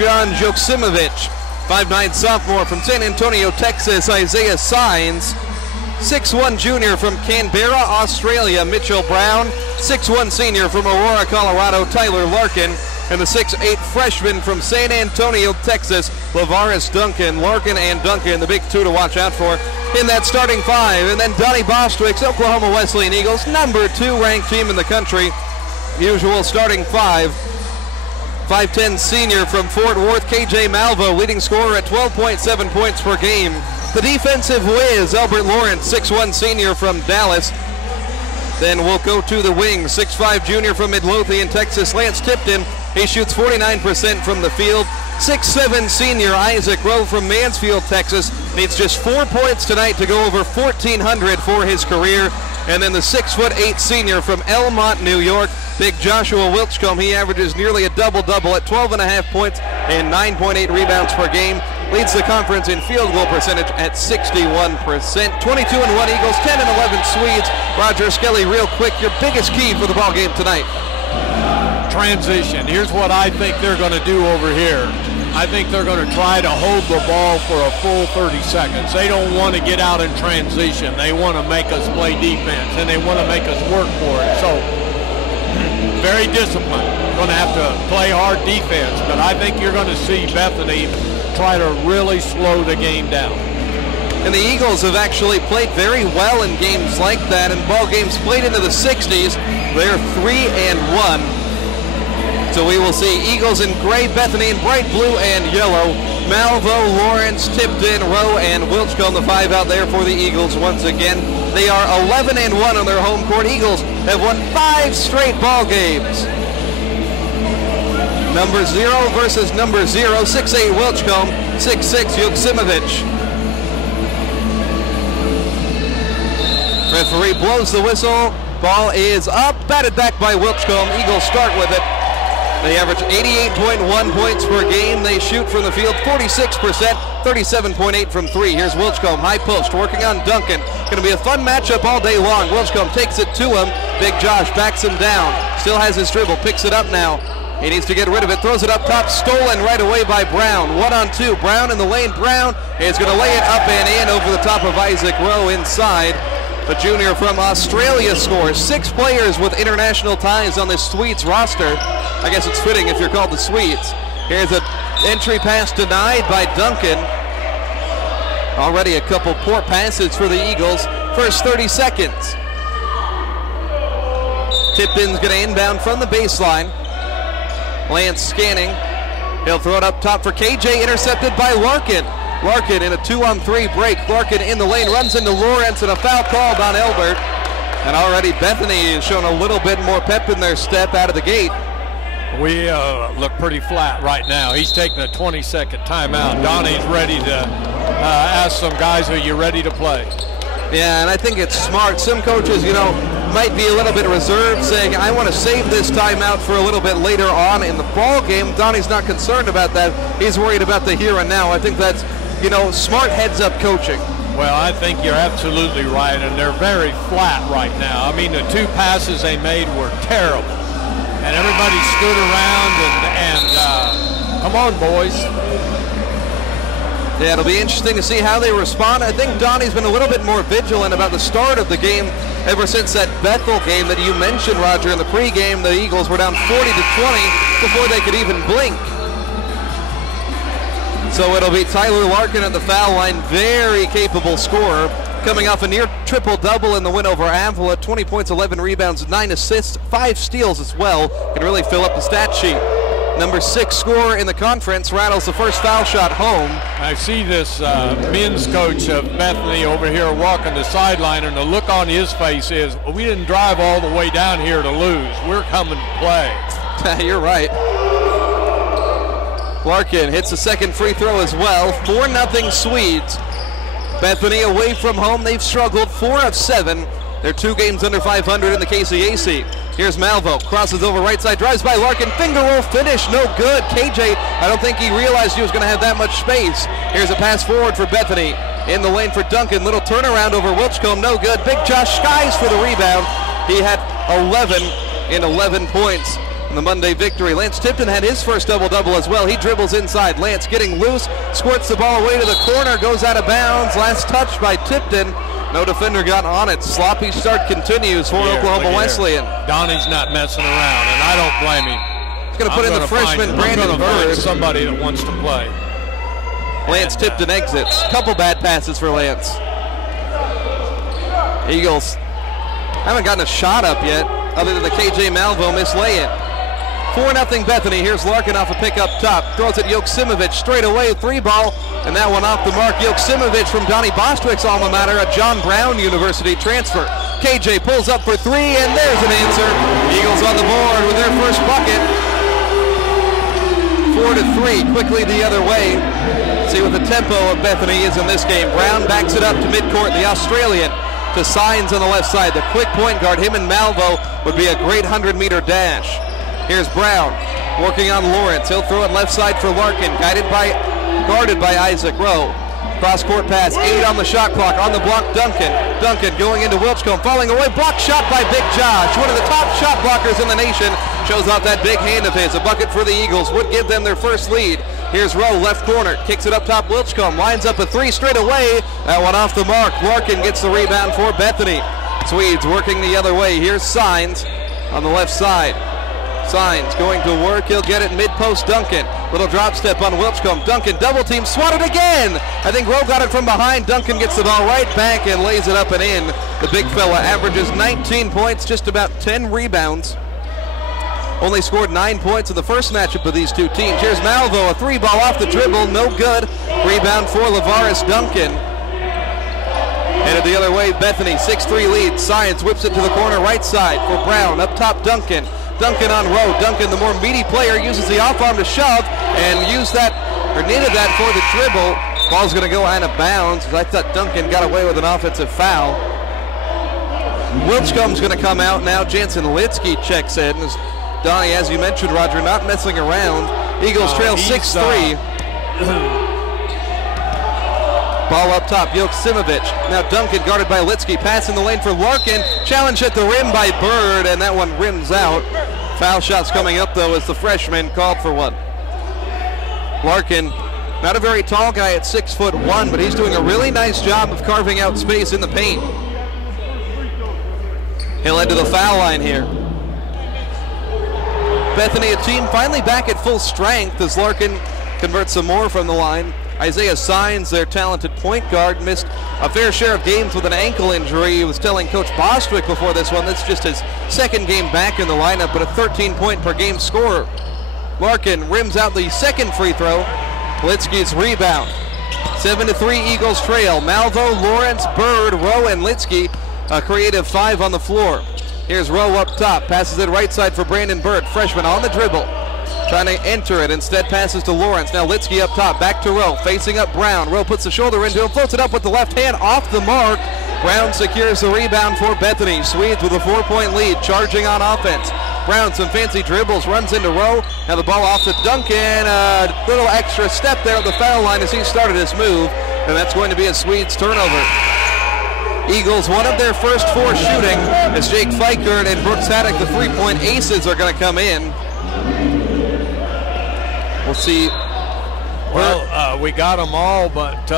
Bojan Joksimovic. 5'9" sophomore from San Antonio, Texas, Isaiah Sines. 6'1" junior from Canberra, Australia, Mitchell Brown. 6'1" senior from Aurora, Colorado, Tyler Larkin. And the 6'8" freshman from San Antonio, Texas, Lavaris Duncan. Larkin and Duncan, the big two to watch out for in that starting five. And then Donnie Bostwick's Oklahoma Wesleyan Eagles, number 2 ranked team in the country. Usual starting five. 5'10" senior from Fort Worth, KJ Malvo, leading scorer at 12.7 points per game. The defensive whiz, Albert Lawrence, 6'1" senior from Dallas. Then we'll go to the wings, 6'5" junior from Midlothian, Texas, Lance Tipton. He shoots 49% from the field. 6'7" senior Isaac Rowe from Mansfield, Texas. Needs just 4 points tonight to go over 1,400 for his career. And then the 6'8" senior from Elmont, New York, big Joshua Wilchcomb. He averages nearly a double-double at 12.5 points and 9.8 rebounds per game. Leads the conference in field goal percentage at 61%. 22-1 Eagles, 10-11 Swedes. Roger Skelly, real quick, your biggest key for the ball game tonight. Transition. Here's what I think they're going to do over here. I think they're going to try to hold the ball for a full 30 seconds. They don't want to get out in transition. They want to make us play defense, and they want to make us work for it. So, very disciplined. Going to have to play hard defense, but I think you're going to see Bethany try to really slow the game down. And the Eagles have actually played very well in games like that. In ball games played into the 60s, they're 3-1. So we will see Eagles in gray, Bethany in bright blue and yellow. Malvo, Lawrence, Tipton, Rowe, and Wilchcomb, the 5 out there for the Eagles once again. They are 11-1 on their home court. Eagles have won 5 straight ball games. Number 0 versus number 0, 6'8" Wilchcomb, 6'6" Joksimovic. Referee blows the whistle. Ball is up, batted back by Wilchcomb. Eagles start with it. They average 88.1 points per game. They shoot from the field 46%, 37.8 from 3. Here's Wilchcomb, high post, working on Duncan. Going to be a fun matchup all day long. Wilchcomb takes it to him. Big Josh backs him down. Still has his dribble, picks it up now. He needs to get rid of it, throws it up top, stolen right away by Brown. 1-on-2, Brown in the lane. Brown is going to lay it up and in over the top of Isaac Rowe inside. The junior from Australia scores. 6 players with international ties on this Swedes roster. I guess it's fitting if you're called the Swedes. Here's an entry pass denied by Duncan. Already a couple poor passes for the Eagles. First 30 seconds. Tipton's going to inbound from the baseline. Lance scanning. He'll throw it up top for KJ, intercepted by Larkin. Larkin in a 2-on-3 break. Larkin in the lane, runs into Lawrence, and a foul called on Elbert. And already Bethany has shown a little bit more pep in their step out of the gate. We look pretty flat right now. He's taking a 20-second timeout. Donnie's ready to ask some guys, are you ready to play? Yeah, and I think it's smart. Some coaches, you know, might be a little bit reserved, saying, I want to save this timeout for a little bit later on in the ball game. Donnie's not concerned about that. He's worried about the here and now. I think that's, you know, smart heads-up coaching. Well, I think you're absolutely right, and they're very flat right now. I mean, the 2 passes they made were terrible, and everybody stood around and come on, boys. Yeah, it'll be interesting to see how they respond. I think Donnie's been a little bit more vigilant about the start of the game ever since that Bethel game that you mentioned, Roger. In the pregame, the Eagles were down 40-20 before they could even blink. So it'll be Tyler Larkin at the foul line, very capable scorer, coming off a near triple-double in the win over Avila. 20 points, 11 rebounds, 9 assists, 5 steals as well. Can really fill up the stat sheet. Number 6 scorer in the conference rattles the first foul shot home. I see this men's coach of Bethany over here walking the sideline, and the look on his face is, well, we didn't drive all the way down here to lose. We're coming to play. You're right. Larkin hits the second free throw as well. 4-0 Swedes. Bethany away from home. They've struggled 4 of 7. They're 2 games under 500 in the KCAC. Here's Malvo, crosses over right side, drives by Larkin, finger roll finish, no good. KJ, I don't think he realized he was going to have that much space. Here's a pass forward for Bethany. In the lane for Duncan, little turnaround over Wilchcomb, no good. Big Josh Skies for the rebound. He had 11 in 11 points. in the Monday victory. Lance Tipton had his first double-double as well. He dribbles inside. Lance getting loose, squirts the ball away to the corner, goes out of bounds. Last touch by Tipton. No defender got on it. Sloppy start continues for Oklahoma Wesleyan. Donnie's not messing around, and I don't blame him. He's going to put in the freshman Brandon Bird. Somebody that wants to play. Lance Tipton exits. Couple bad passes for Lance. Eagles haven't gotten a shot up yet, other than the KJ Malvo miss lay-in. 4-0 Bethany. Here's Larkin off a pick up top. Throws it Yoksimovic straight away. 3-ball, and that one off the mark. Yoksimovic from Donnie Bostwick's alma mater, a John Brown University transfer. KJ pulls up for 3, and there's an answer. Eagles on the board with their first bucket. 4-3, quickly the other way. See what the tempo of Bethany is in this game. Brown backs it up to midcourt, the Australian, to Signs on the left side. The quick point guard, him and Malvo, would be a great 100-meter dash. Here's Brown working on Lawrence. He'll throw it left side for Larkin, guarded by Isaac Rowe. Cross-court pass, 8 on the shot clock. On the block, Duncan. Duncan going into Wilchcombe, falling away. Block shot by Big Josh, one of the top shot blockers in the nation. Shows off that big hand of his. A bucket for the Eagles would give them their first lead. Here's Rowe, left corner, kicks it up top. Wilchcombe lines up a 3 straight away. That one off the mark. Larkin gets the rebound for Bethany. Swedes working the other way. Here's Signs on the left side. Signs going to work. He'll get it mid-post. Duncan. Little drop step on Wilchcombe. Duncan double team. Swatted again. I think Rowe got it from behind. Duncan gets the ball right back and lays it up and in. The big fella averages 19 points, just about 10 rebounds. Only scored 9 points in the first matchup of these two teams. Here's Malvo, a 3-ball off the dribble. No good. Rebound for Lavaris Duncan. Headed the other way, Bethany, 6-3 lead. Science whips it to the corner right side for Brown. Up top, Duncan. Duncan on Rowe. Duncan, the more meaty player, uses the off arm to shove and needed that for the dribble. Ball's going to go out of bounds. I thought Duncan got away with an offensive foul. Wilchcombe's going to come out now. Jansen Litsky checks in. Donnie, as you mentioned, Roger, not messing around. Eagles trail 6-3. Ball up top, Yoksimovic. Now Duncan guarded by Litsky. Pass in the lane for Larkin. Challenge at the rim by Bird, and that one rims out. Foul shots coming up, though, as the freshman called for one. Larkin, not a very tall guy at 6'1", but he's doing a really nice job of carving out space in the paint. He'll head to the foul line here. Bethany, a team finally back at full strength as Larkin converts some more from the line. Isaiah Signs, their talented point guard, missed a fair share of games with an ankle injury. He was telling Coach Bostwick before this one, that's just his second game back in the lineup, but a 13-point-per-game scorer. Larkin rims out the second free throw. Litsky's rebound. 7-3 Eagles trail. Malvo, Lawrence, Bird, Rowe, and Litsky, a creative 5 on the floor. Here's Rowe up top, passes it right side for Brandon Bird, freshman on the dribble. Trying to enter it, instead passes to Lawrence. Now Litsky up top, back to Rowe, facing up Brown. Rowe puts the shoulder into him, floats it up with the left hand, off the mark. Brown secures the rebound for Bethany. Swedes with a 4-point lead, charging on offense. Brown, some fancy dribbles, runs into Rowe. Now the ball off to Duncan. A little extra step there at the foul line as he started his move, and that's going to be a Swedes turnover. Eagles, one of their first 4 shooting, as Jake Fikert and Brooks Haddock, the 3-point aces, are going to come in. We'll see. Well, we got them all but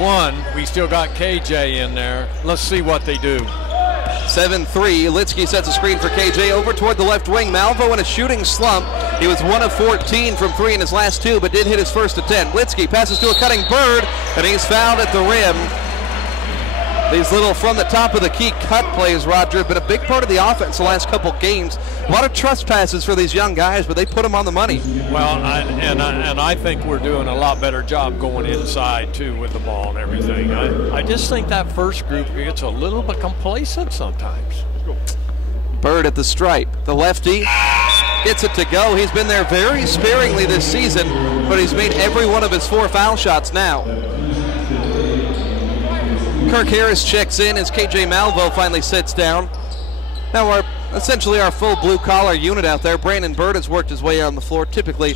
one. We still got KJ in there. Let's see what they do. 7-3. Litsky sets a screen for KJ over toward the left wing. Malvo in a shooting slump. He was 1 of 14 from 3 in his last 2, but did hit his first of 10. Litsky passes to a cutting Bird, and he's fouled at the rim. These little from the top of the key cut plays, Roger, have been a big part of the offense the last couple games. A lot of trust passes for these young guys, but they put them on the money. Well, I think we're doing a lot better job going inside, too, with the ball and everything. I just think that first group gets a little bit complacent sometimes. Bird at the stripe. The lefty gets it to go. He's been there very sparingly this season, but he's made every one of his 4 foul shots now. Kirk Harris checks in as KJ Malvo finally sits down. Now essentially our full blue-collar unit out there. Brandon Bird has worked his way on the floor, typically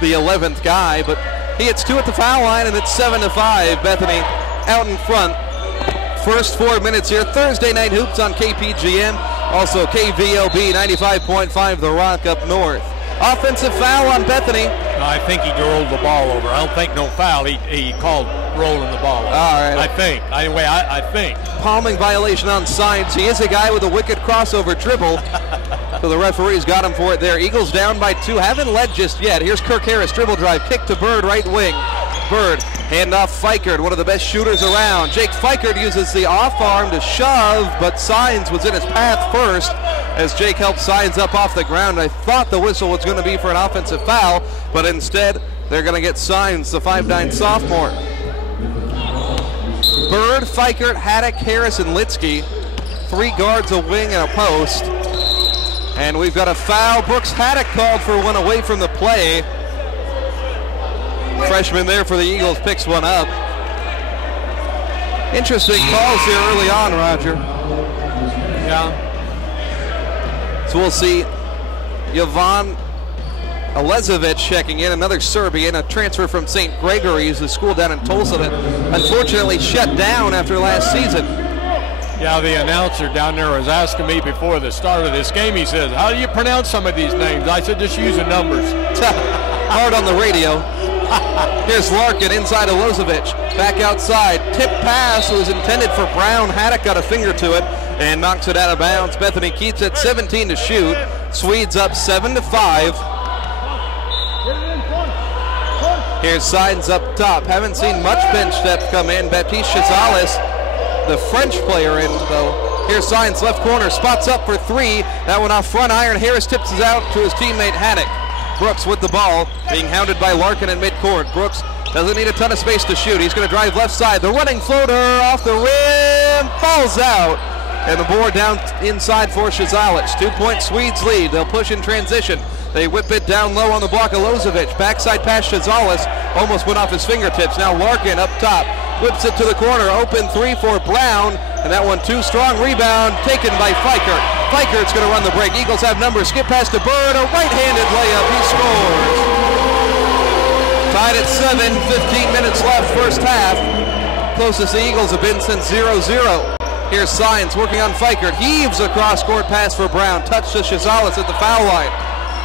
the 11th guy, but he hits 2 at the foul line, and it's 7-5. Bethany out in front. First 4 minutes here. Thursday Night Hoops on KPGM. Also KVLB 95.5 The Rock up north. Offensive foul on Bethany. No, I think he rolled the ball over. I don't think no foul. He called rolling the ball over. All right. I think. Anyway, I think. Palming violation on Signs. He is a guy with a wicked crossover dribble. So the referee's got him for it there. Eagles down by 2. Haven't led just yet. Here's Kirk Harris. Dribble drive. Kick to Bird, right wing. Bird, handoff Fikert, one of the best shooters around. Jake Fikert uses the off arm to shove, but Signs was in his path first as Jake helped Signs up off the ground. I thought the whistle was going to be for an offensive foul, but instead they're going to get Signs, the 5'9" sophomore. Bird, Fikert, Haddock, Harris, and Litsky. 3 guards, a wing, and a post. And we've got a foul. Brooks Haddock called for one away from the play. Freshman there for the Eagles picks one up. Interesting calls here early on, Roger. Yeah. So we'll see Jovan Alezovic checking in, another Serbian, a transfer from St. Gregory's, the school down in Tulsa that unfortunately shut down after last season. Yeah, the announcer down there was asking me before the start of this game. He says, how do you pronounce some of these names? I said, just use the numbers. Hard on the radio. Here's Larkin inside Alezovic. Back outside. Tip pass was intended for Brown. Haddock got a finger to it and knocks it out of bounds. Bethany keeps it 17 to shoot. Swedes up 7-5. Here's Signs up top. Haven't seen much bench depth come in. Baptiste Chazales, the French player, in though. Here's Signs left corner. Spots up for 3. That one off front iron. Harris tips it out to his teammate Haddock. Brooks with the ball, being hounded by Larkin in midcourt. Brooks doesn't need a ton of space to shoot. He's going to drive left side. The running floater off the rim, falls out. And the board down inside for Chazales. 2-point Swedes lead. They'll push in transition. They whip it down low on the block of Alezovic. Backside pass Chazales. Almost went off his fingertips. Now Larkin up top. Whips it to the corner. Open 3 for Brown. And that one too strong. Rebound taken by Fikert. Fikert's going to run the break. Eagles have numbers. Skip pass to Bird. A right-handed layup. He scores. Tied at 7. 15 minutes left first half. Closest the Eagles have been since 0-0. Here's Signs working on Fikert. Heaves a cross-court pass for Brown. Touch to Chazales at the foul line.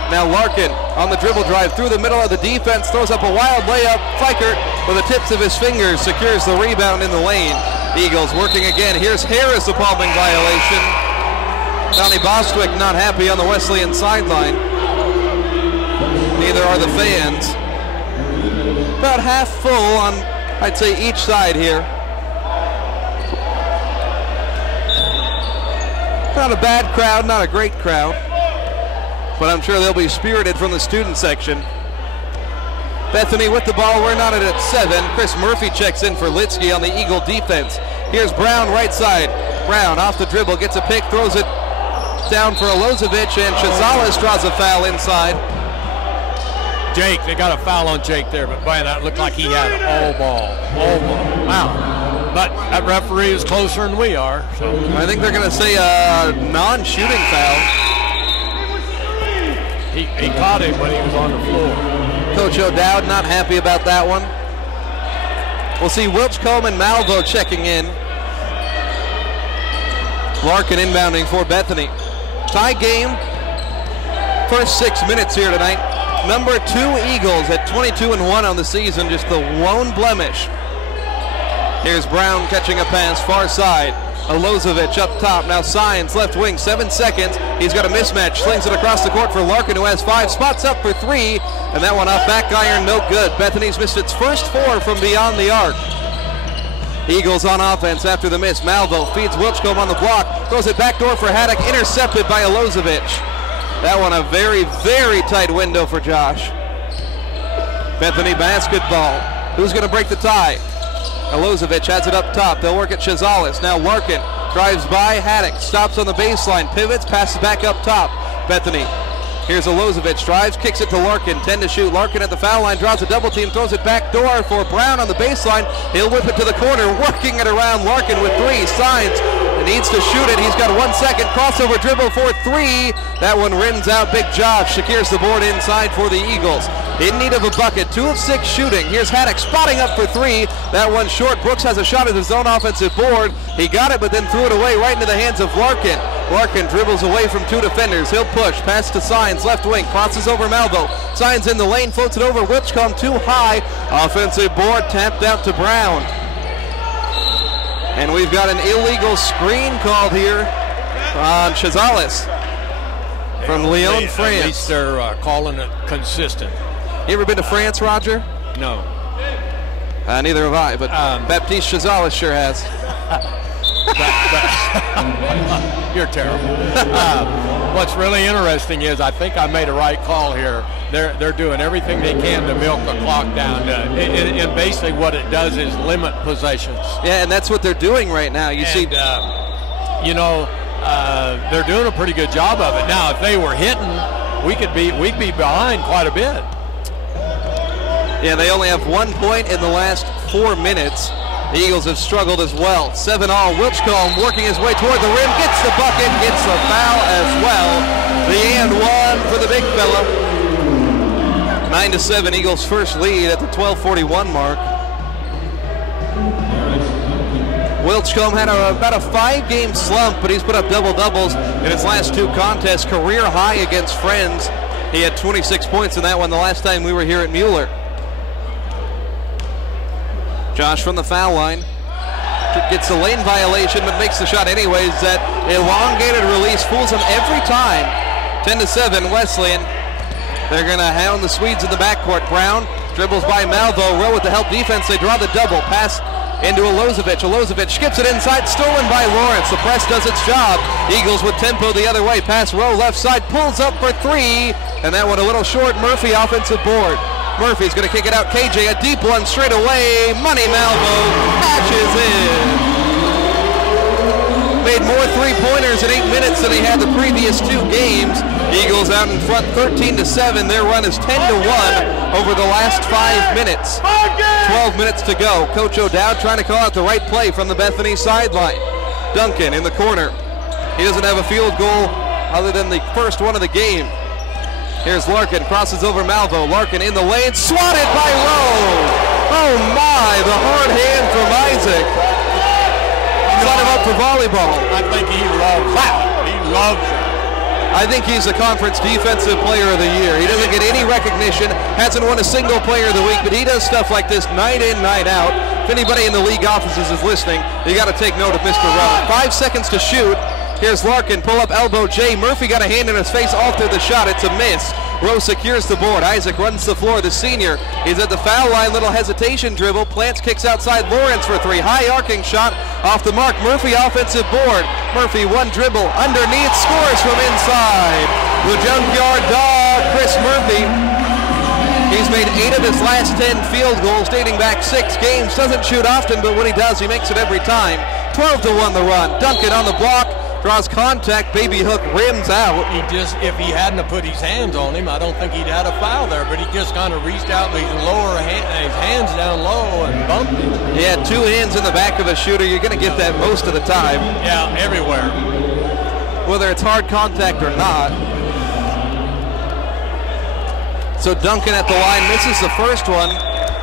Now Larkin on the dribble drive through the middle of the defense. Throws up a wild layup. Fikert with the tips of his fingers secures the rebound in the lane. Eagles working again. Here's Harris, a palming violation. Donnie Bostwick not happy on the Wesleyan sideline. Neither are the fans. About half full on, I'd say, each side here. Not a bad crowd, not a great crowd, but I'm sure they'll be spirited from the student section. Bethany with the ball. We're not at 7. Chris Murphy checks in for Litsky on the Eagle defense. Here's Brown right side. Brown off the dribble, gets a pick, throws it down for Alezovic, and Chazales draws a foul inside. Jake, they got a foul on Jake there, but boy, that looked like he had all ball. Wow. But that referee is closer than we are. So I think they're going to say a non-shooting foul. He caught him when he was on the floor. Coach O'Dowd not happy about that one. We'll see Wilchcombe and Malvo checking in. Larkin inbounding for Bethany. Tie game. First 6 minutes here tonight. Number 2 Eagles at 22-1 on the season. Just the lone blemish. Here's Brown catching a pass far side. Alezovic up top. Now Signs left wing. 7 seconds. He's got a mismatch. Slings it across the court for Larkin, who has 5. Spots up for 3. And that one off back iron. No good. Bethany's missed its first 4 from beyond the arc. Eagles on offense after the miss. Malvo feeds Wilchcombe on the block. Throws it backdoor for Haddock. Intercepted by Alezovic. That one a very, very tight window for Josh. Bethany basketball. Who's going to break the tie? Alezovic has it up top. They'll work at Chazales. Now Larkin drives by. Haddock stops on the baseline. Pivots, passes back up top. Bethany. Here's Alezovic. Drives, kicks it to Larkin. 10 to shoot. Larkin at the foul line. Draws a double team. Throws it back door for Brown on the baseline. He'll whip it to the corner. Working it around Larkin with 3. Signs. Needs to shoot it. He's got 1 second. Crossover dribble for 3. That one rims out. Big Josh secures the board inside for the Eagles. in need of a bucket. 2 of 6 shooting. Here's Haddock spotting up for 3. That one short. Brooks has a shot at his own offensive board. He got it, but then threw it away right into the hands of Larkin. Larkin dribbles away from 2 defenders. He'll push. Pass to Signs, left wing. Crosses over Malvo. Signs in the lane, floats it over. Whipscomb too high. Offensive board tapped out to Brown. And we've got an illegal screen called here on Chazales from Lyon, France. At least they're calling it consistent. You ever been to France, Roger? No. Neither have I, but Baptiste Chazales sure has. You're terrible. What's really interesting is I think I made a right call here. They're doing everything they can to milk the clock down. And basically what it does is limit possessions. Yeah, and that's what they're doing right now. You see, they're doing a pretty good job of it. Now, if they were hitting, we'd be behind quite a bit. Yeah, they only have 1 point in the last 4 minutes. The Eagles have struggled as well. 7-all. Whipscomb working his way toward the rim, gets the bucket, gets the foul as well. The and one for the big fella. 9-7, Eagles' first lead at the 12:41 mark. Whipscomb had about a 5-game slump, but he's put up double-doubles in his last 2 contests. Career high against Friends. He had 26 points in that one the last time we were here at Mueller. Josh from the foul line gets the lane violation, but makes the shot anyways. That elongated release fools him every time. 10-7, Wesleyan. They're going to hound the Swedes in the backcourt. Brown dribbles by Malvo. Rowe with the help defense. They draw the double. Pass into Alozovic. Alozovic skips it inside. Stolen by Lawrence. The press does its job. Eagles with tempo the other way. Pass Rowe left side. Pulls up for 3. And that one a little short. Murphy offensive board. Murphy's going to kick it out. KJ, a deep one straight away. Money Malvo patches in. Made more 3-pointers in 8 minutes than he had the previous 2 games. Eagles out in front 13-7. Their run is 10-1 over the last 5 minutes. 12 minutes to go. Coach O'Dowd trying to call out the right play from the Bethany sideline. Duncan in the corner. He doesn't have a field goal other than the first one of the game. Here's Larkin, crosses over Malvo. Larkin in the lane, swatted by Rowe. Oh my, the hard hand from Isaac. Set him up for volleyball. I think he loves it. He loves it. I think he's the conference defensive player of the year. He doesn't get any recognition, hasn't won a single player of the week, but he does stuff like this night in, night out. If anybody in the league offices is listening, you got to take note of Mr. Rowe. 5 seconds to shoot. Here's Larkin, pull up elbow J. Murphy got a hand in his face, alter the shot. It's a miss. Rowe secures the board. Isaac runs the floor. The senior, he's at the foul line. Little hesitation dribble. Plants kicks outside Lawrence for 3. High arcing shot off the mark. Murphy offensive board. Murphy one dribble underneath, scores from inside. The junkyard dog, Chris Murphy. He's made 8 of his last 10 field goals dating back 6 games. Doesn't shoot often, but when he does, he makes it every time. 12-1 the run. Duncan on the block. Draws contact, baby hook, rims out. If he hadn't have put his hands on him, I don't think he'd had a foul there, but he just kind of reached out with his hands down low and bumped him. He had 2 hands in the back of a shooter. You're going to get that most of the time. Yeah, everywhere. Whether it's hard contact or not. So Duncan at the line misses the first one.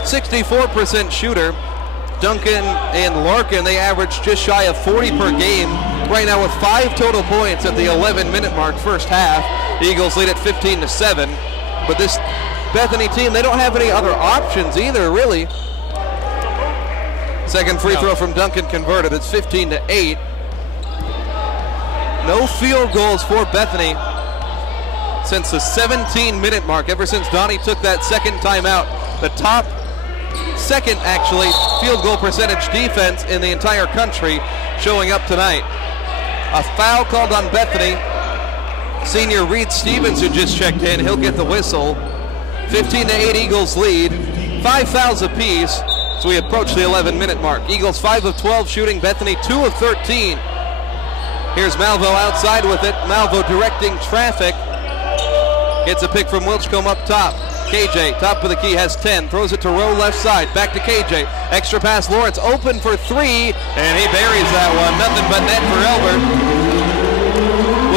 64% shooter. Duncan and Larkin, they average just shy of 40 per game. Right now with 5 total points at the 11-minute mark, first half. The Eagles lead at 15-7. But this Bethany team, they don't have any other options either, really. Second free throw from Duncan converted. It's 15-8. No field goals for Bethany since the 17-minute mark, ever since Donnie took that second timeout. The top second, actually, field goal percentage defense in the entire country showing up tonight. A foul called on Bethany. Senior Reed Stevens, who just checked in, he'll get the whistle. 15-8 Eagles lead. 5 fouls apiece, so we approach the 11-minute mark. Eagles 5 of 12 shooting, Bethany 2 of 13. Here's Malvo outside with it. Malvo directing traffic. Gets a pick from Wilchcomb up top. KJ, top of the key, has 10. Throws it to Rowe left side. Back to KJ. Extra pass, Lawrence open for 3. And he buries that one. Nothing but net for Elbert.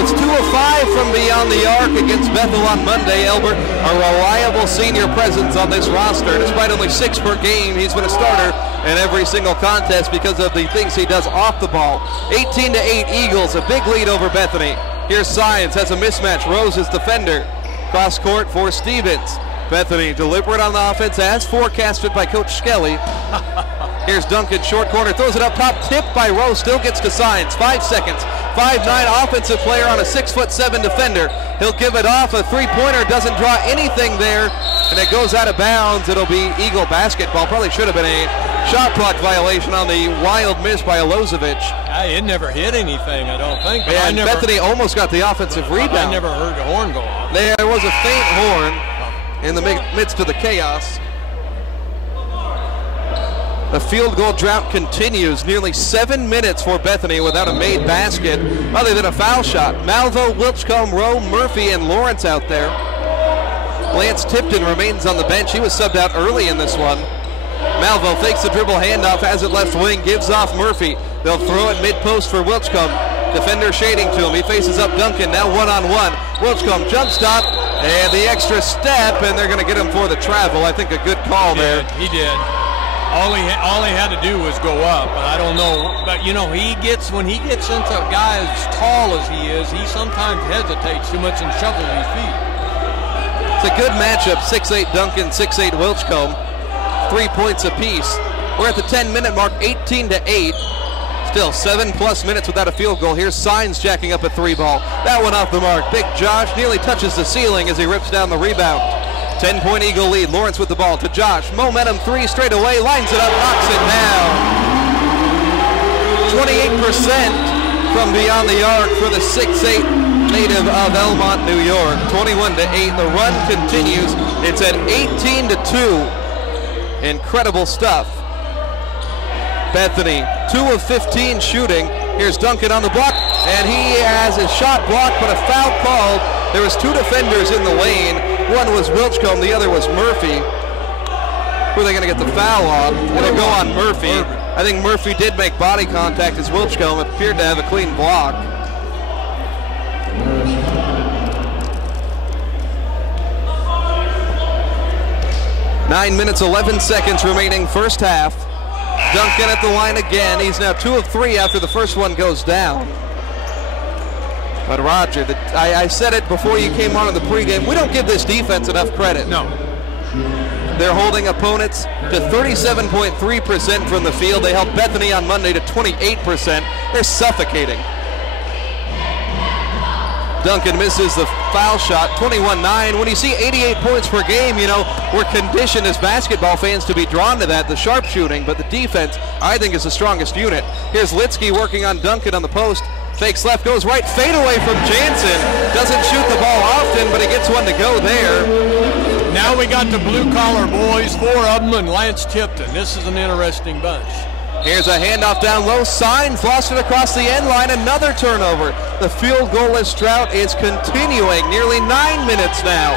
was 2 of 5 from beyond the arc against Bethel on Monday. Elbert, a reliable senior presence on this roster. Despite only 6 per game, he's been a starter in every single contest because of the things he does off the ball. 18-8 Eagles, a big lead over Bethany. Here's Science, has a mismatch. Rose is defender. Cross court for Stevens. Bethany deliberate on the offense as forecasted by Coach Skelly. Here's Duncan, short corner, throws it up top, tipped by Rose, still gets to Science. 5 seconds. 5'9" offensive player on a 6'7" defender. He'll give it off. A three-pointer doesn't draw anything there, and it goes out of bounds. It'll be Eagle basketball. Probably should have been a shot clock violation on the wild miss by Alozovic. It never hit anything, I don't think. But and Bethany almost got the offensive rebound. I never heard the horn go off. There was a faint horn in the midst of the chaos. The field goal drought continues. Nearly 7 minutes for Bethany without a made basket other than a foul shot. Malvo, Wilchcombe, Rowe, Murphy, and Lawrence out there. Lance Tipton remains on the bench. He was subbed out early in this one. Malvo fakes the dribble handoff, has it left wing, gives off Murphy. They'll throw it mid-post for Wilchcombe. Defender shading to him. He faces up Duncan, now one-on-one. Wilchcombe jump stop, and the extra step, and they're going to get him for the travel. I think a good call there. He did. All he had to do was go up, but I don't know. But you know, when he gets into a guy as tall as he is, he sometimes hesitates too much and shuffles his feet. It's a good matchup. 6'8" Duncan, 6'8" Wilchcombe. 3 points apiece. We're at the 10-minute mark, 18-8. Still 7+ minutes without a field goal. Here's Sines jacking up a 3-ball. That one off the mark. Big Josh nearly touches the ceiling as he rips down the rebound. 10-point Eagle lead. Lawrence with the ball to Josh. Momentum 3 straight away. Lines it up, knocks it down. 28% from beyond the arc for the 6'8" native of Elmont, New York. 21-8. The run continues. It's at 18-2. Incredible stuff. Bethany, 2 of 15 shooting. Here's Duncan on the block, and he has his shot blocked, but a foul called. There was 2 defenders in the lane. One was Wilchcombe, the other was Murphy. Who are they going to get the foul on? It'll go on Murphy. I think Murphy did make body contact as Wilchcombe appeared to have a clean block. Nine minutes, 11 seconds remaining, first half. Duncan at the line again. He's now 2 of 3 after the first one goes down. But Roger, I said it before you came on in the pregame, we don't give this defense enough credit. No. They're holding opponents to 37.3% from the field. They held Bethany on Monday to 28%. They're suffocating. Duncan misses the foul shot, 21-9. When you see 88 points per game, you know, we're conditioned as basketball fans to be drawn to that, the sharp shooting, but the defense, I think, is the strongest unit. Here's Litsky working on Duncan on the post. Fakes left, goes right, fade away from Jansen. Doesn't shoot the ball often, but he gets one to go there. Now we got the blue-collar boys, 4 of them, and Lance Tipton. This is an interesting bunch. Here's a handoff down low. Sines lost it across the end line. Another turnover. The field goalless drought is continuing. Nearly 9 minutes now.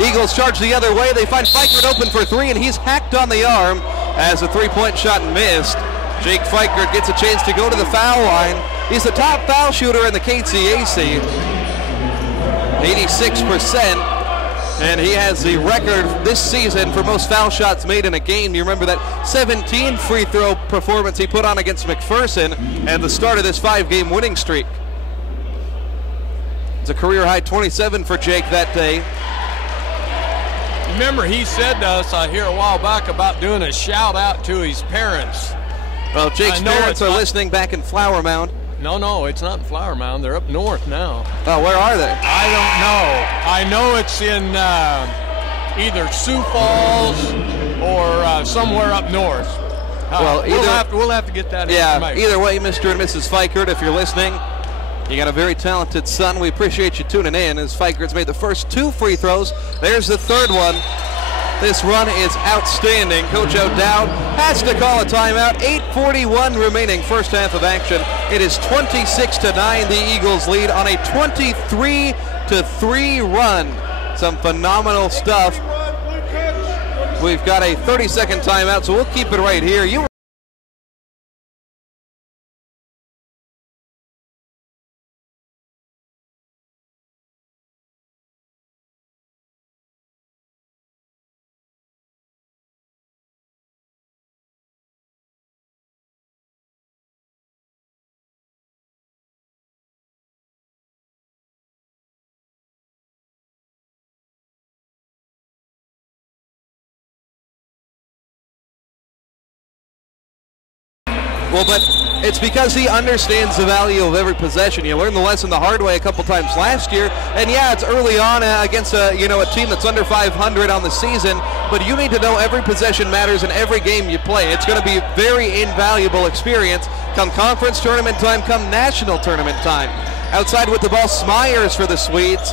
Eagles charge the other way. They find Fikert open for 3, and he's hacked on the arm as a 3-point shot missed. Jake Fikert gets a chance to go to the foul line. He's the top foul shooter in the KCAC. 86%. And he has the record this season for most foul shots made in a game. You remember that 17 free throw performance he put on against McPherson at the start of this 5-game winning streak. It's a career high 27 for Jake that day. Remember, he said to us here a while back about doing a shout out to his parents. Well, Jake's parents are listening back in Flower Mound. No, it's not in Flower Mound. They're up north now. Oh, where are they? I don't know. I know it's in either Sioux Falls or somewhere up north. Well, we'll have to get that information. Either way, Mr. and Mrs. Fikert, if you're listening, you got a very talented son. We appreciate you tuning in as Fikert's made the first 2 free throws. There's the third one. This run is outstanding. Coach O'Dowd has to call a timeout. 8:41 remaining, first half of action. It is 26-9, the Eagles lead on a 23-3 run. Some phenomenal stuff. We've got a 30-second timeout, so we'll keep it right here. Well, but it's because he understands the value of every possession. You learned the lesson the hard way a couple times last year, and yeah, it's early on against a team that's under 500 on the season, but you need to know every possession matters in every game you play. It's going to be a very invaluable experience come conference tournament time, come national tournament time. Outside with the ball, Smyers for the Swedes.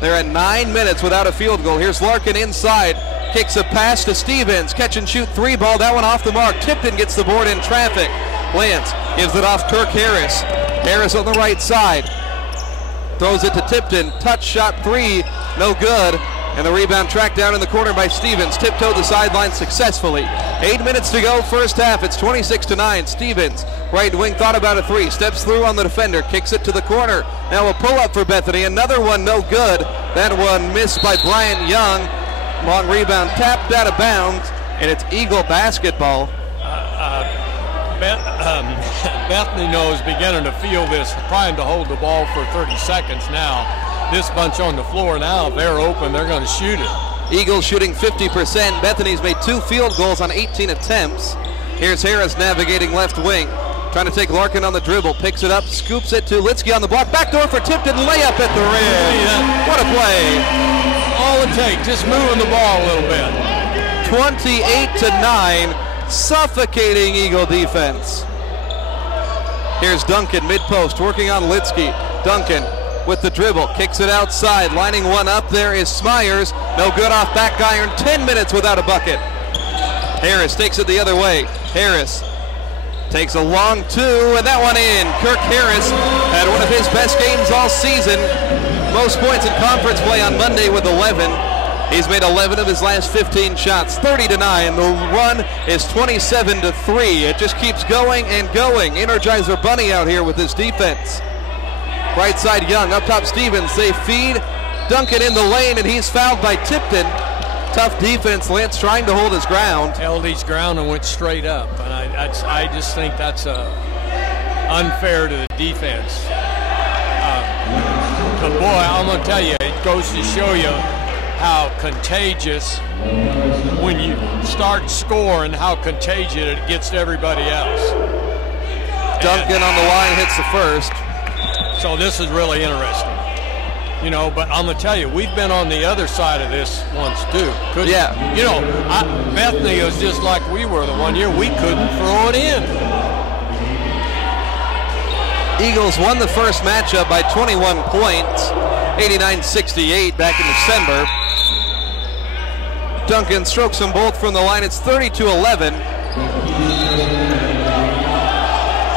They're at 9 minutes without a field goal. Here's Larkin inside, kicks a pass to Stevens, catch and shoot three ball, that one off the mark. Tipton gets the board in traffic. Lance gives it off Kirk Harris. Harris on the right side. Throws it to Tipton. Touch shot three, no good. And the rebound tracked down in the corner by Stevens. Tiptoed the sideline successfully. 8 minutes to go, first half. It's 26-9. Stevens, right wing, thought about a three. Steps through on the defender, kicks it to the corner. Now a pull up for Bethany. Another one, no good. That one missed by Bryant Young. Long rebound, tapped out of bounds, and it's Eagle basketball. Bethany knows beginning to feel this, trying to hold the ball for 30 seconds now. This bunch on the floor now, if they're open, they're going to shoot it. Eagles shooting 50%. Bethany's made 2 field goals on 18 attempts. Here's Harris navigating left wing. Trying to take Larkin on the dribble. Picks it up, scoops it to Litsky on the block. Backdoor for Tipton, layup at the rim. What a play. All it takes, just moving the ball a little bit. 28-9. Suffocating Eagle defense. Here's Duncan mid-post working on Litsky. Duncan with the dribble, kicks it outside, lining one up. There is Smyers, no good off back iron. 10 minutes without a bucket. Harris takes it the other way. Harris takes a long two, and that one in. Kirk Harris had one of his best games all season. Most points in conference play on Monday with 11. He's made 11 of his last 15 shots, 30-9. The run is 27-3. It just keeps going and going. Energizer Bunny out here with his defense. Right side Young, up top Stevens. They feed Duncan in the lane, and he's fouled by Tipton. Tough defense. Lance trying to hold his ground. Held his ground and went straight up. And I just think that's unfair to the defense. But boy, I'm going to tell you, it goes to show you how contagious when you start scoring, how contagious it gets to everybody else. Duncan on the line hits the first. So this is really interesting. You know, but I'm going to tell you, we've been on the other side of this once too. Yeah. You know, Bethany was just like we were the one year. We couldn't throw it in. Eagles won the first matchup by 21 points, 89-68 back in December. Duncan strokes them both from the line. It's 30-11.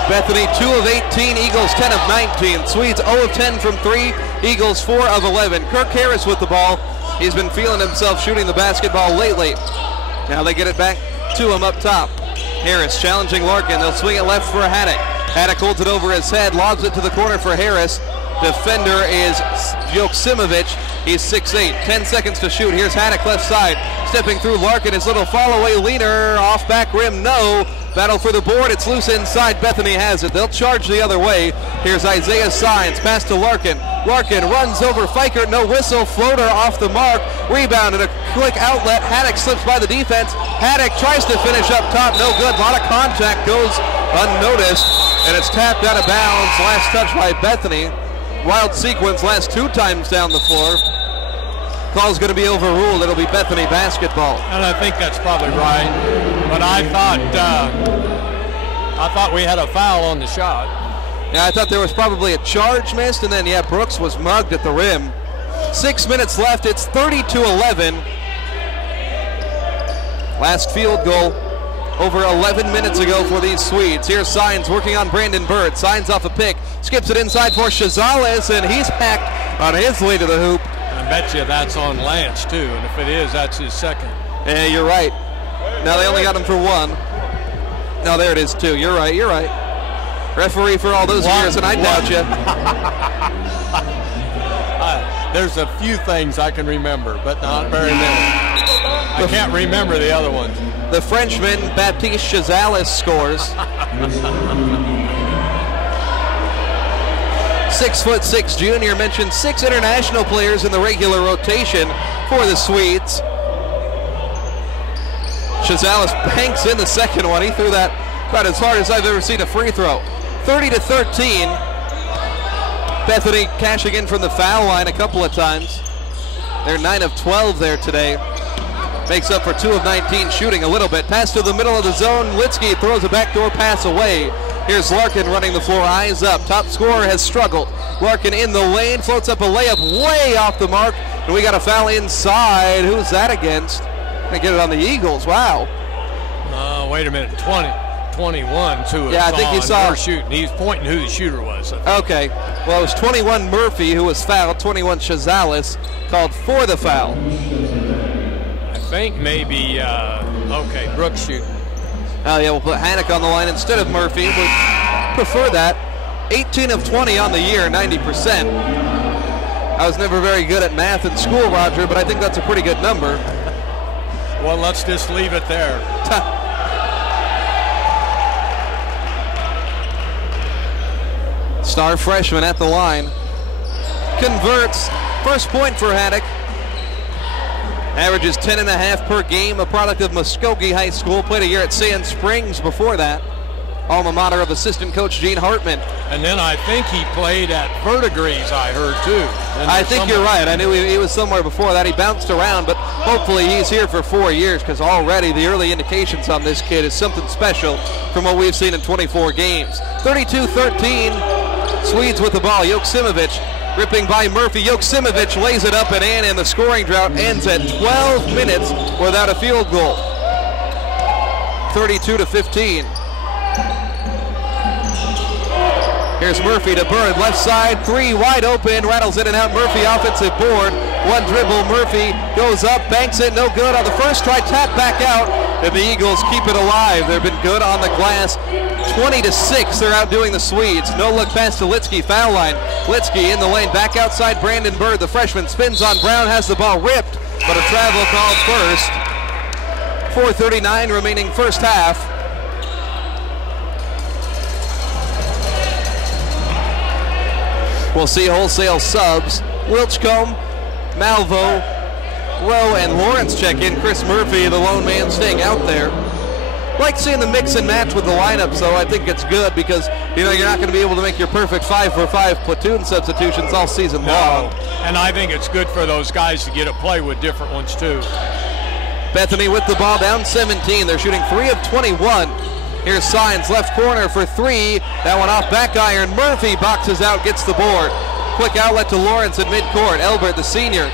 Bethany 2 of 18, Eagles 10 of 19. Swedes 0 of 10 from 3, Eagles 4 of 11. Kirk Harris with the ball. He's been feeling himself shooting the basketball lately. Now they get it back to him up top. Harris challenging Larkin. They'll swing it left for Haddock. Haddock holds it over his head, lobs it to the corner for Harris. Defender is Joksimovic. He's 6'8", 10 seconds to shoot. Here's Haddock left side, stepping through Larkin. His little fall-away leaner, off back rim, no. Battle for the board, it's loose inside. Bethany has it. They'll charge the other way. Here's Isaiah Sines, pass to Larkin. Larkin runs over Fikert, no whistle, floater off the mark. Rebound and a quick outlet. Haddock slips by the defense. Haddock tries to finish up top, no good. A lot of contact goes unnoticed, and it's tapped out of bounds. Last touch by Bethany. Wild sequence, last 2 times down the floor. Call's going to be overruled. It'll be Bethany basketball. And I think that's probably right. But I thought we had a foul on the shot. Yeah, I thought there was probably a charge missed, and then, yeah, Brooks was mugged at the rim. 6 minutes left. It's 30-11. Last field goal over 11 minutes ago for these Swedes. Here's Sines working on Brandon Bird. Sines off a pick. Skips it inside for Shazales, and he's hacked on his way to the hoop. I bet you that's on Lance, too. And if it is, that's his second. Yeah, you're right. Now they only got him for 1. No, there it is, 2. You're right, you're right. Referee for all those years, and I doubt you. There's a few things I can remember, but not very many. I can't remember the other ones. The Frenchman, Baptiste Chazales, scores. 6'6" junior, mentioned 6 international players in the regular rotation for the Swedes. Chazales banks in the second one. He threw that about as hard as I've ever seen a free throw. 30-13. Bethany cashing in from the foul line a couple of times. They're 9 of 12 there today. Makes up for 2 of 19 shooting a little bit. Pass to the middle of the zone. Litsky throws a backdoor pass away. Here's Larkin running the floor, eyes up. Top scorer has struggled. Larkin in the lane, floats up a layup way off the mark. And we got a foul inside. Who's that against? Gonna get it on the Eagles. Wow. Wait a minute. 21 to yeah, I think you saw. Shooting. He's pointing who the shooter was. Okay. Well, it was 21 Murphy who was fouled. 21 Chazales called for the foul. I think maybe, okay, Brooks shooting. Oh, yeah, we'll put Hannock on the line instead of Murphy. We prefer that. 18 of 20 on the year, 90%. I was never very good at math in school, Roger, but I think that's a pretty good number. Well, let's just leave it there. Star freshman at the line. Converts. First point for Haddock. Averages 10.5 per game, a product of Muskogee High School. Played a year at Sand Springs before that. Alma mater of assistant coach Gene Hartman. And then I think he played at Verdigris, I heard, too. I think you're right. I knew he was somewhere before that. He bounced around, but hopefully he's here for 4 years, because already the early indications on this kid is something special from what we've seen in 24 games. 32-13. Swedes with the ball. Joksimovic ripping by Murphy. Joksimovic lays it up and in, and the scoring drought ends at 12 minutes without a field goal. 32-15. Here's Murphy to Bird, left side, 3 wide open, rattles in and out. Murphy offensive board, 1 dribble. Murphy goes up, banks it, no good on the first try, tap back out, and the Eagles keep it alive. They've been good on the glass. 20-6, they're outdoing the Swedes. No look pass to Litsky, foul line. Litsky in the lane, back outside Brandon Bird. The freshman spins on Brown, has the ball ripped, but a travel called first. 4:39 remaining first half. We'll see wholesale subs. Wilchcombe, Malvo, Rowe, and Lawrence check in. Chris Murphy, the lone man, staying out there. Like seeing the mix and match with the lineup, so I think it's good because, you know, you're not going to be able to make your perfect 5-for-5 platoon substitutions all season long. And I think it's good for those guys to get to play with different ones, too. Bethany with the ball, down 17. They're shooting 3 of 21. Here's Signs, left corner for 3. That one off back iron. Murphy boxes out, gets the board. Quick outlet to Lawrence at midcourt. Elbert, the senior,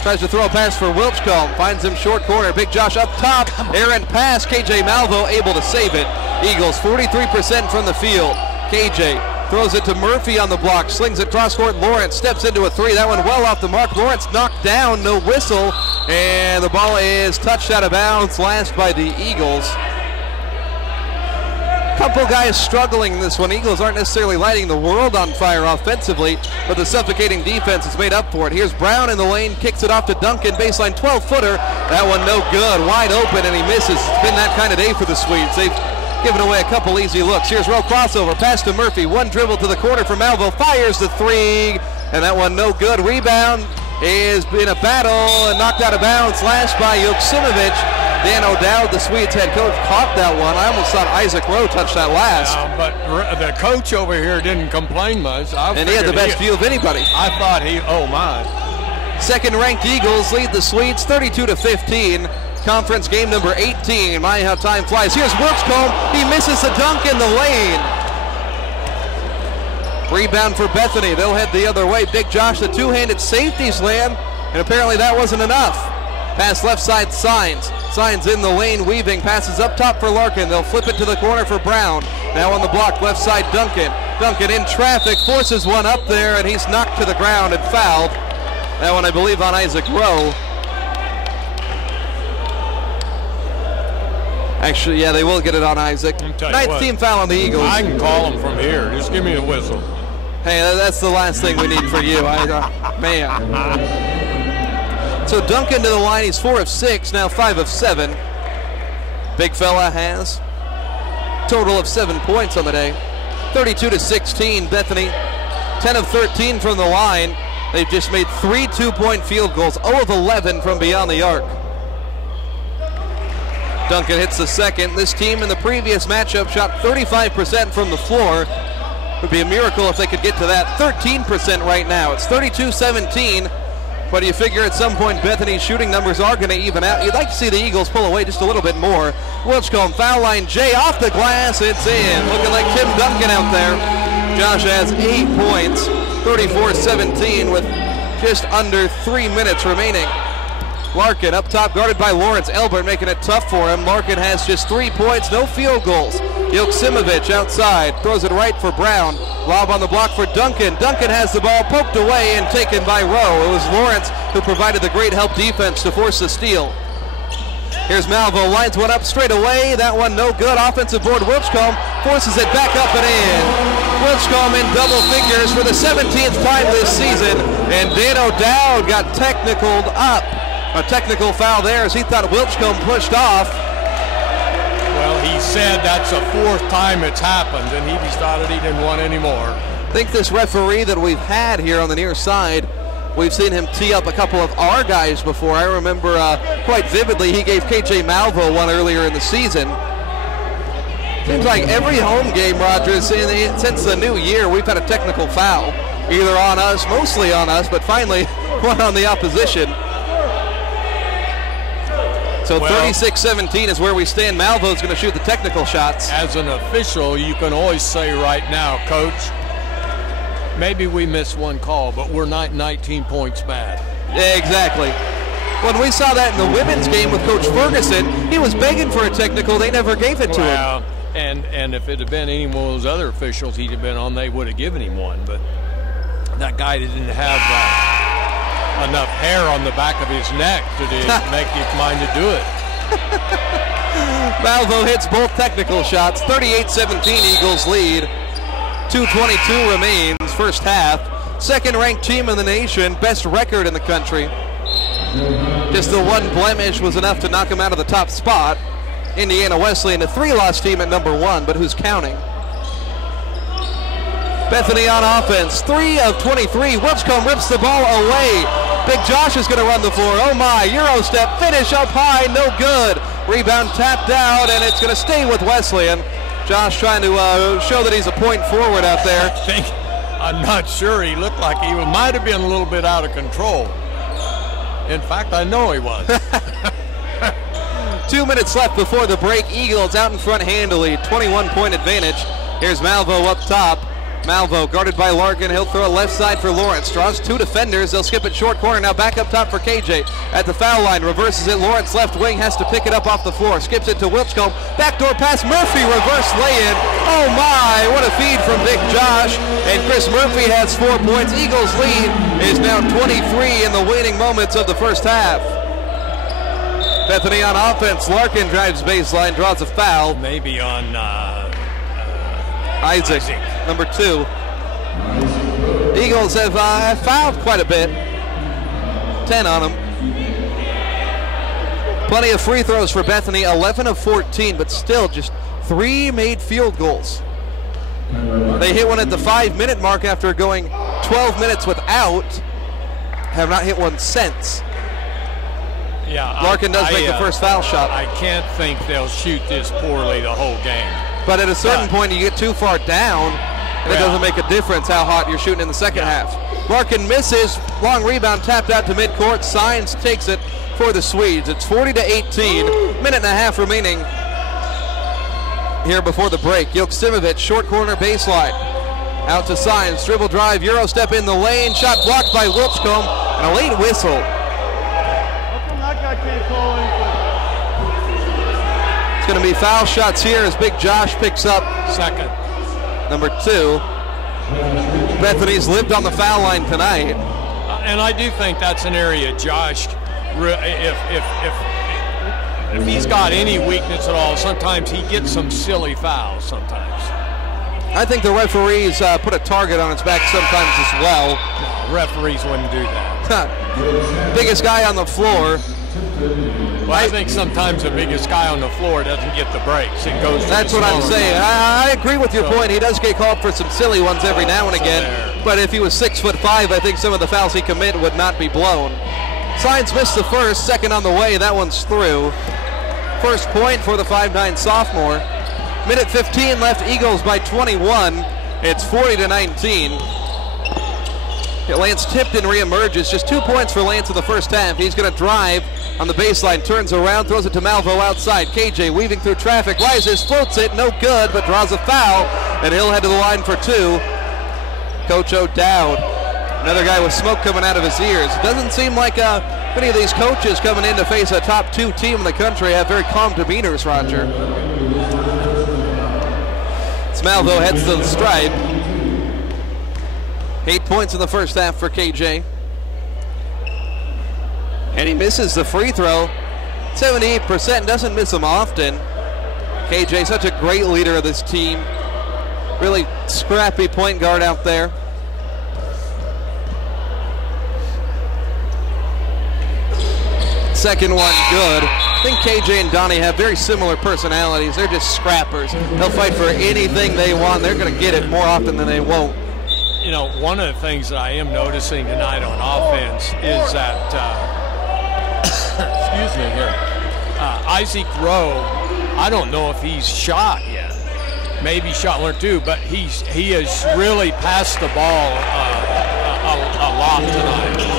tries to throw a pass for Wilchcombe. Finds him short corner. Big Josh up top. Errant pass. KJ Malvo able to save it. Eagles 43% from the field. KJ throws it to Murphy on the block. Slings it cross court. Lawrence steps into a 3. That one well off the mark. Lawrence knocked down. No whistle. And the ball is touched out of bounds. Last by the Eagles. Couple guys struggling in this one. Eagles aren't necessarily lighting the world on fire offensively, but the suffocating defense has made up for it. Here's Brown in the lane, kicks it off to Duncan, baseline 12-footer. That one no good, wide open, and he misses. It's been that kind of day for the Swedes. They've given away a couple easy looks. Here's Rowe crossover, pass to Murphy, 1 dribble to the corner for Malvo, fires the 3, and that one no good. Rebound is in a battle and knocked out of bounds. Last by Joksimovic. Dan O'Dowd, the Swedes head coach, caught that one. I almost thought Isaac Rowe touched that last. But the coach over here didn't complain much. And he had the best view of anybody. I thought oh my. Second-ranked Eagles lead the Swedes 32-15. Conference game number 18. My, how time flies. Here's Wilchcombe. He misses the dunk in the lane. Rebound for Bethany. They'll head the other way. Big Josh, the two-handed safety slam, and apparently that wasn't enough. Pass left side, Signs. Signs in the lane, weaving, passes up top for Larkin. They'll flip it to the corner for Brown. Now on the block, left side, Duncan. Duncan in traffic, forces one up there, and he's knocked to the ground and fouled. That one, I believe, on Isaac Rowe. Actually, yeah, they will get it on Isaac. Ninth team foul on the Eagles. I can call him from here. Just give me a whistle. Hey, that's the last thing we need for you. Man. So Duncan to the line, he's 4 of 6, now 5 of 7. Big fella has total of 7 points on the day. 32-16, Bethany, 10 of 13 from the line. They've just made 3 two-point field goals, 0 of 11 from beyond the arc. Duncan hits the second. This team in the previous matchup shot 35% from the floor. It would be a miracle if they could get to that 13% right now. It's 32-17, but you figure at some point Bethany's shooting numbers are going to even out. You'd like to see the Eagles pull away just a little bit more. Wilchcombe, foul line, Jay off the glass, it's in. Looking like Tim Duncan out there. Josh has 8 points, 34-17 with just under 3 minutes remaining. Larkin up top, guarded by Lawrence. Elbert making it tough for him. Larkin has just 3 points, no field goals. Joksimovic outside, throws it right for Brown. Lob on the block for Duncan. Duncan has the ball poked away and taken by Rowe. It was Lawrence who provided the great help defense to force the steal. Here's Malvo, lines one up straight away. That one no good. Offensive board, Wilchcombe forces it back up and in. Wilchcombe in double figures for the 17th time this season. And Dan O'Dowd got technicaled up. A technical foul there as he thought Wilchcombe pushed off. Well, he said that's the 4th time it's happened, and he decided he didn't want any more. I think this referee that we've had here on the near side, we've seen him tee up a couple of our guys before. I remember quite vividly he gave KJ Malvo one earlier in the season. Seems like every home game, Rogers, since the new year, we've had a technical foul. Either on us, mostly on us, but finally one on the opposition. So 36-17 is where we stand. Malvo's going to shoot the technical shots. As an official, you can always say right now, Coach, maybe we missed one call, but we're not 19 points bad. Yeah, exactly. When we saw that in the women's game with Coach Ferguson, he was begging for a technical. They never gave it to him. And if it had been any one of those other officials he'd have been on, they would have given him one. But that guy didn't have enough hair on the back of his neck to make you mind to do it. Malvo hits both technical shots. 38-17 Eagles lead. 2:22 remains first half. Second ranked team in the nation, best record in the country. Just the one blemish was enough to knock them out of the top spot. Indiana Wesleyan, a 3-loss team at number 1, but who's counting? Bethany on offense, 3 of 23. Wilchcombe rips the ball away. Big Josh is going to run the floor. Oh my, Euro step, finish up high, no good. Rebound tapped out, and it's going to stay with Wesleyan. Josh trying to show that he's a point forward out there. I'm not sure. He looked like he might have been a little bit out of control. In fact, I know he was. 2 minutes left before the break. Eagles out in front handily, 21-point advantage. Here's Malvo up top. Malvo guarded by Larkin. He'll throw a left side for Lawrence. Draws 2 defenders. They'll skip it short corner. Now back up top for KJ. At the foul line, reverses it. Lawrence left wing has to pick it up off the floor. Skips it to Wilchcombe. Backdoor pass. Murphy reverse lay-in. Oh my, what a feed from Big Josh. And Chris Murphy has 4 points. Eagles lead is now 23 in the waning moments of the first half. Bethany on offense. Larkin drives baseline, draws a foul. Maybe on Isaac, number 2. Eagles have fouled quite a bit. 10 on them. Plenty of free throws for Bethany, 11 of 14, but still just 3 made field goals. They hit one at the 5-minute mark after going 12 minutes without. Have not hit one since. Yeah, Larkin does make the first foul shot. I can't think they'll shoot this poorly the whole game. But at a certain point, you get too far down, and it doesn't make a difference how hot you're shooting in the second half. Larkin misses. Long rebound tapped out to midcourt. Signs takes it for the Swedes. It's 40-18. Minute and a half remaining here before the break. Joksimovic, short corner baseline. Out to Signs. Dribble drive. Euro step in the lane. Shot blocked by Wilchcombe. And a late whistle. It's going to be foul shots here as Big Josh picks up second. Number 2. Bethany's lived on the foul line tonight. And I do think that's an area Josh, if he's got any weakness at all, sometimes he gets some silly fouls sometimes. I think the referees put a target on his back sometimes as well. No, referees wouldn't do that. Biggest guy on the floor. Well, I think sometimes the biggest guy on the floor doesn't get the breaks. It goes. That's what I'm saying. I agree with your point. He does get called for some silly ones every now and again. But if he was 6'5", I think some of the fouls he commit would not be blown. Signs missed the first, second on the way. That one's through. first point for the 5'9 sophomore. Minute 15 left, Eagles by 21. It's 40-19. Lance Tipton reemerges. Just 2 points for Lance in the first half. He's going to drive on the baseline, turns around, throws it to Malvo outside. KJ weaving through traffic, rises, floats it, no good, but draws a foul, and he'll head to the line for 2. Coach O'Dowd, another guy with smoke coming out of his ears. Doesn't seem like many of these coaches coming in to face a top 2 team in the country have very calm demeanors, Roger. Malvo heads to the stripe. 8 points in the first half for KJ. And he misses the free throw. 78%, doesn't miss them often. KJ, such a great leader of this team. Really scrappy point guard out there. Second one, good. I think KJ and Donnie have very similar personalities. They're just scrappers. They'll fight for anything they want. They're going to get it more often than they won't. You know, one of the things that I am noticing tonight on offense is that, excuse me here, Isaac Rowe, I don't know if he's shot yet. Maybe shot 1 or 2, but he has really passed the ball a lot tonight.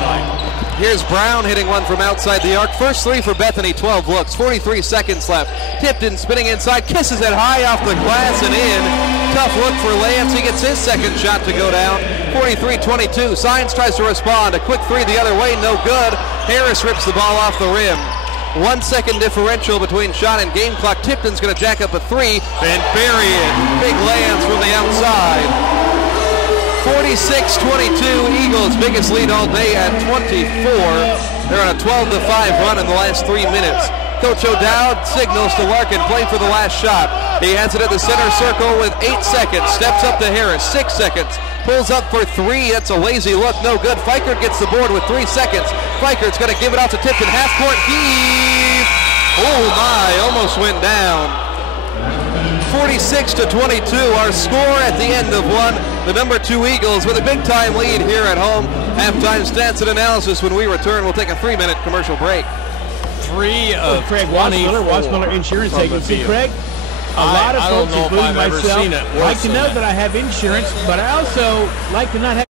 Here's Brown hitting one from outside the arc. First 3 for Bethany, 12 looks, 43 seconds left. Tipton spinning inside, kisses it high off the glass and in. Tough look for Lance. He gets his second shot to go down. 43-22. Signs tries to respond. A quick 3 the other way, no good. Harris rips the ball off the rim. 1 second differential between shot and game clock. Tipton's going to jack up a 3 and bury it. Big Lance from the outside. 46-22, Eagles' biggest lead all day at 24. They're on a 12-5 run in the last 3 minutes. Coach O'Dowd signals to Larkin, play for the last shot. He has it at the center circle with 8 seconds. Steps up to Harris, 6 seconds. Pulls up for 3, that's a lazy look, no good. Fikert gets the board with 3 seconds. Fikert's going to give it out to Tipton, half-court heave. Oh my, almost went down. 46-22, our score at the end of one. The number 2 Eagles with a big-time lead here at home. Halftime stats and analysis when we return. We'll take a 3-minute commercial break. 3 of Craig Wassmiller Insurance Agency. Craig, a lot of folks, including myself, like to know that I have insurance, but I also like to not have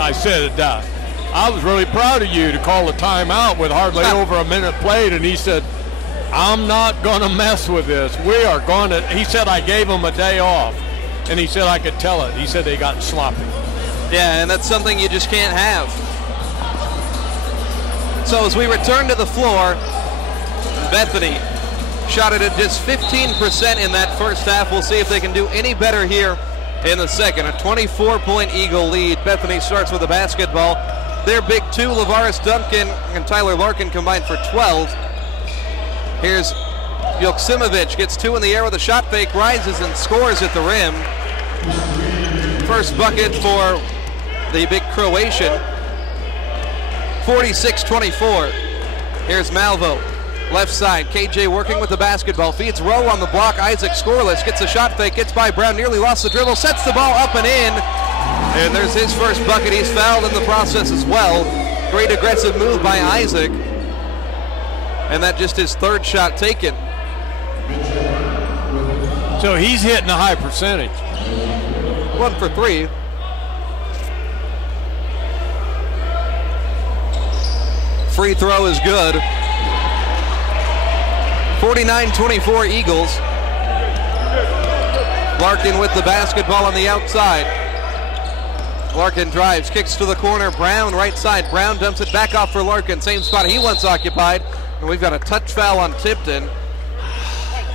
I said, I was really proud of you to call a timeout with hardly over a minute played, and he said, I'm not going to mess with this. We are going to, he said, I gave him a day off, and he said I could tell it. He said they got sloppy. Yeah, and that's something you just can't have. So as we return to the floor, Bethany shot it at just 15% in that first half. We'll see if they can do any better here in the second. A 24-point Eagle lead. Bethany starts with the basketball. Their big two, Lavaris Duncan and Tyler Larkin, combined for 12. Here's Joksimovic, gets two in the air with a shot fake, rises and scores at the rim. First bucket for the big Croatian. 46-24. Here's Malvo, left side. KJ working with the basketball, feeds Rowe on the block. Isaac scoreless, gets a shot fake, gets by Brown, nearly lost the dribble, sets the ball up and in. And there's his first bucket. He's fouled in the process as well. Great aggressive move by Isaac. And that just his third shot taken. So he's hitting a high percentage. 1 for 3. Free throw is good. 49-24 Eagles. Larkin with the basketball on the outside. Larkin drives, kicks to the corner. Brown right side. Brown dumps it back off for Larkin. Same spot he once occupied. And we've got a touch foul on Tipton.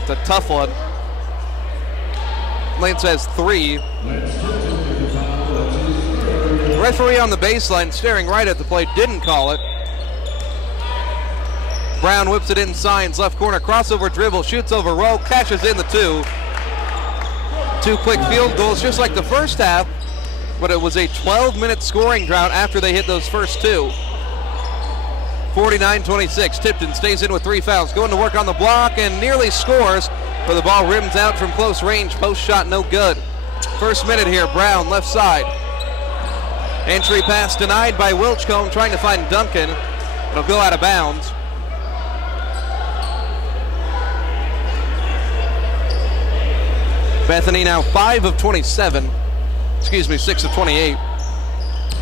It's a tough one. Lane says 3. Referee on the baseline staring right at the play, didn't call it. Brown whips it in, signs, left corner, crossover dribble, shoots over Rowe, cashes in the 2. 2 quick field goals, just like the first half, but it was a 12-minute scoring drought after they hit those first 2. 49-26, Tipton stays in with 3 fouls, going to work on the block and nearly scores, but the ball rims out from close range, post shot no good. First minute here, Brown left side. Entry pass denied by Wilchcombe, trying to find Duncan. It'll go out of bounds. Bethany now 5 of 27. 6 of 28.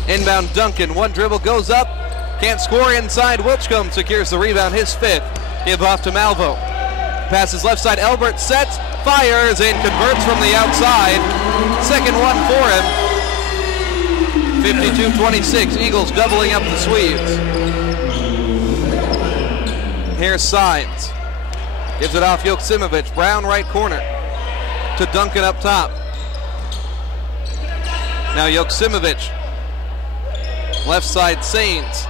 Inbound Duncan, one dribble, goes up. Can't score inside. Wilchcombe secures the rebound, his 5th. Give off to Malvo. Passes left side, Elbert sets, fires, and converts from the outside. Second one for him. 52-26, Eagles doubling up the Swedes. Here's Signs. Gives it off Joksimovic. Brown right corner to Duncan up top. Now Joksimovic. Left side, Sains.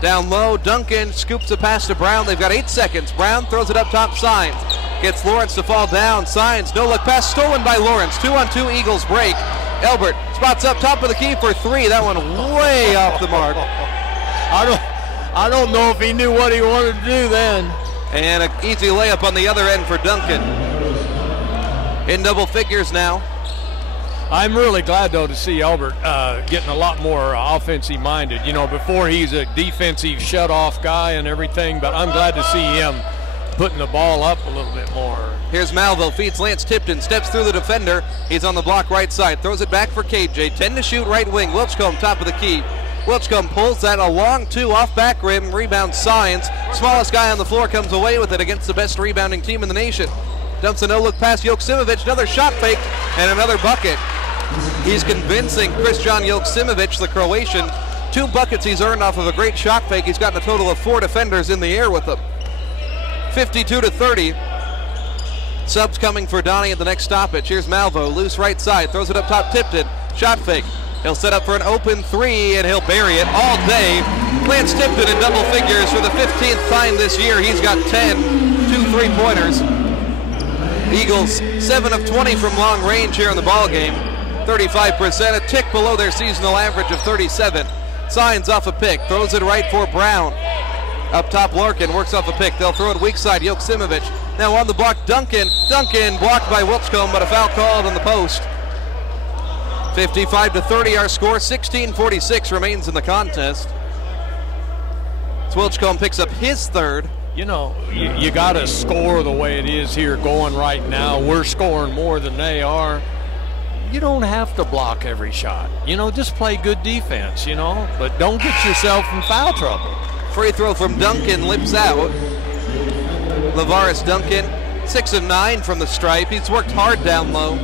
Down low, Duncan scoops a pass to Brown. They've got 8 seconds. Brown throws it up top, Signs. Gets Lawrence to fall down. Signs, no look pass stolen by Lawrence. 2-on-2 Eagles break. Elbert spots up top of the key for 3. That one way off the mark. I don't know if he knew what he wanted to do then. And an easy layup on the other end for Duncan. In double figures now. I'm really glad, though, to see Elbert getting a lot more offensive minded. You know, before he's a defensive shut-off guy and everything, but I'm glad to see him putting the ball up a little bit more. Here's Malvo, feeds Lance Tipton, steps through the defender. He's on the block right side, throws it back for KJ. 10 to shoot right wing. Wilchcombe top of the key. Wilchcombe pulls that, a long 2 off back rim, rebound Signs. Smallest guy on the floor comes away with it against the best rebounding team in the nation. Dumps a no-look pass, Joksimovic, another shot fake, and another bucket. He's convincing Christian Joksimovic, the Croatian. 2 buckets he's earned off of a great shot fake. He's gotten a total of 4 defenders in the air with him. 52-30. Subs coming for Donnie at the next stoppage. Here's Malvo, loose right side, throws it up top, Tipton, shot fake. He'll set up for an open 3, and he'll bury it all day. Lance Tipton in double figures for the 15th time this year. He's got 10, 2 3-pointers. Eagles 7 of 20 from long range here in the ball game. 35%, a tick below their seasonal average of 37. Signs off a pick, throws it right for Brown. Up top, Larkin works off a pick. They'll throw it weak side, Joksimovic. Now on the block, Duncan. Duncan blocked by Wilchcombe, but a foul called on the post. 55-30 our score. 16:46 remains in the contest. Wilchcombe picks up his 3rd. You know, you got to score the way it is here going right now. We're scoring more than they are. you don't have to block every shot. You know, just play good defense, you know, but don't get yourself in foul trouble. Free throw from Duncan, lips out. Lavaris Duncan, 6 of 9 from the stripe. He's worked hard down low.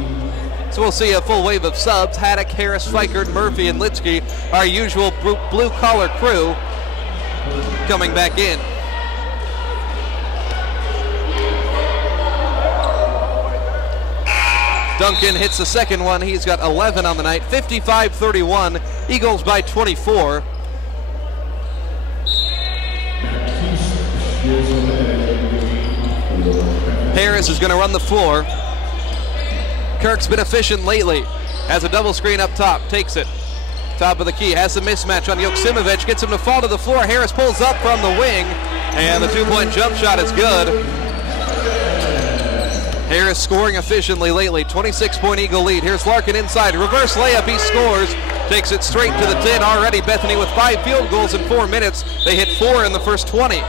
So we'll see a full wave of subs. Haddock, Harris, Fikert, Murphy, and Litsky, our usual blue-collar crew, coming back in. Duncan hits the second one. He's got 11 on the night. 55-31. Eagles by 24. Harris is going to run the floor. Kirk's been efficient lately. Has a double screen up top. Takes it. Top of the key. Has a mismatch on Joksimovic. Gets him to fall to the floor. Harris pulls up from the wing. And the two-point jump shot is good. Harris scoring efficiently lately. 26-point Eagle lead. Here's Larkin inside. Reverse layup. He scores. Takes it straight to the 10 already. Bethany with 5 field goals in 4 minutes. They hit 4 in the first 20.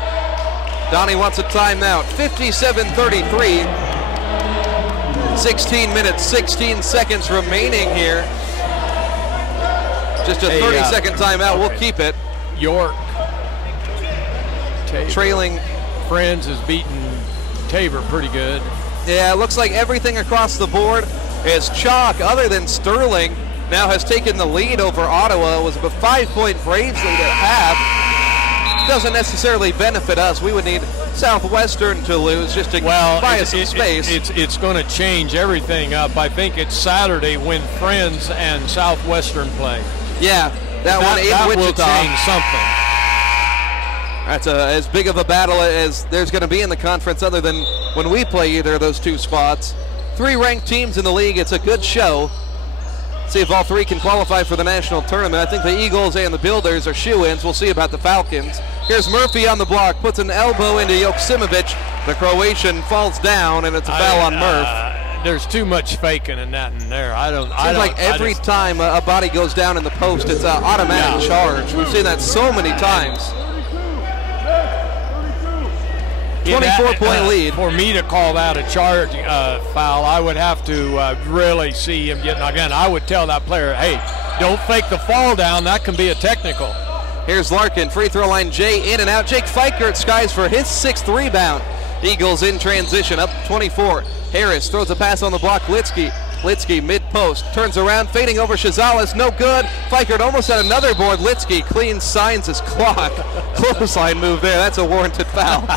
Donnie wants a timeout. 57-33. 16 minutes, 16 seconds remaining here. Just a 30-second timeout. We'll keep it. York. Trailing. Friends has beaten Tabor pretty good. Yeah, it looks like everything across the board is chalk other than Sterling. Now has taken the lead over Ottawa. It was a 5-point Braves lead at half. Doesn't necessarily benefit us. We would need Southwestern to lose just to buy us some space. It's going to change everything up. I think it's Saturday when Friends and Southwestern play. Yeah, that one in Wichita will change something. That's as big of a battle as there's going to be in the conference other than when we play either of those two spots. 3 ranked teams in the league. It's a good show. See if all 3 can qualify for the national tournament. I think the Eagles and the Builders are shoe-ins. We'll see about the Falcons. Here's Murphy on the block. Puts an elbow into Joksimovic. The Croatian falls down, and it's a foul on Murph. There's too much faking in that in there. Seems like every time a body goes down in the post, it's an automatic charge. We've seen that so many times. 24-point lead. For me to call that a charge foul, I would have to really see him getting, again, I would tell that player, hey, don't fake the fall down. That can be a technical. Here's Larkin, free throw line, Jay in and out. Jake Fikert skies for his 6th rebound. Eagles in transition, up 24. Harris throws a pass on the block, Litsky. Litsky mid-post, turns around, fading over Shazales, no good. Fikert almost had another board. Litsky clean signs his clock. Clothesline move there, that's a warranted foul.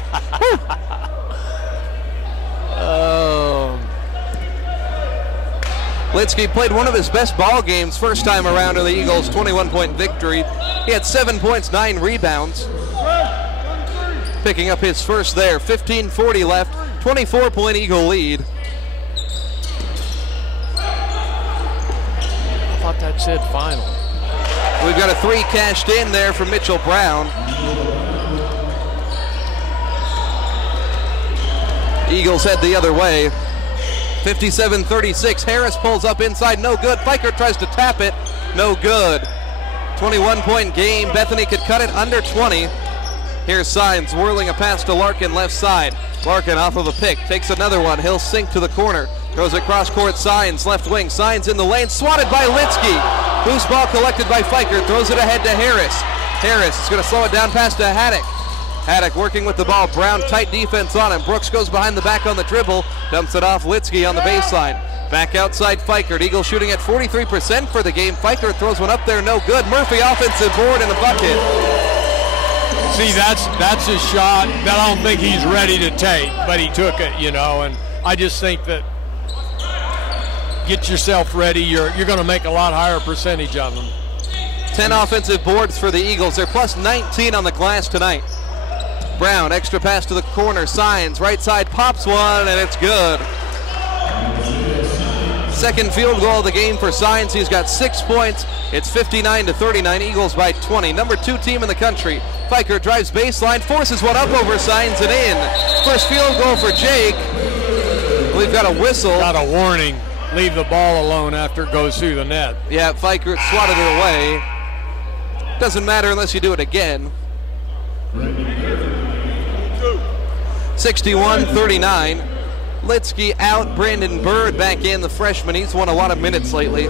Litsky played one of his best ball games first time around in the Eagles' 21-point victory. He had 7 points, 9 rebounds. Picking up his first there, 15:40 left, 24-point Eagle lead. I thought that said final. We've got a 3 cashed in there from Mitchell Brown. Eagles head the other way. 57-36. Harris pulls up inside, no good. Fikert tries to tap it, no good. 21-point game. Bethany could cut it under 20. Here's Signs whirling a pass to Larkin left side. Larkin off of a pick, takes another one. He'll sink to the corner. Goes across court, Signs left wing. Signs in the lane, swatted by Litsky. Loose ball collected by Fikert, throws it ahead to Harris. Harris is going to slow it down pass to Haddock. Haddock working with the ball. Brown tight defense on him. Brooks goes behind the back on the dribble. Dumps it off Litsky on the baseline. Back outside Fikert. Eagles shooting at 43% for the game. Fikert throws one up there, no good. Murphy offensive board and a bucket. See, that's a shot that I don't think he's ready to take, but he took it, you know, and I just think that get yourself ready. You're going to make a lot higher percentage of them. 10 offensive boards for the Eagles. They're plus 19 on the glass tonight. Brown, extra pass to the corner. Signs, right side, pops one, and it's good. Second field goal of the game for Signs. He's got 6 points. It's 59-39. Eagles by 20. Number 2 team in the country. Fikert drives baseline, forces one up over Signs and in. First field goal for Jake. We've got a whistle. Got a warning. Leave the ball alone after it goes through the net. Yeah, Fikert swatted it away. Doesn't matter unless you do it again. 61-39. Litsky out, Brandon Bird back in, the freshman. He's won a lot of minutes lately.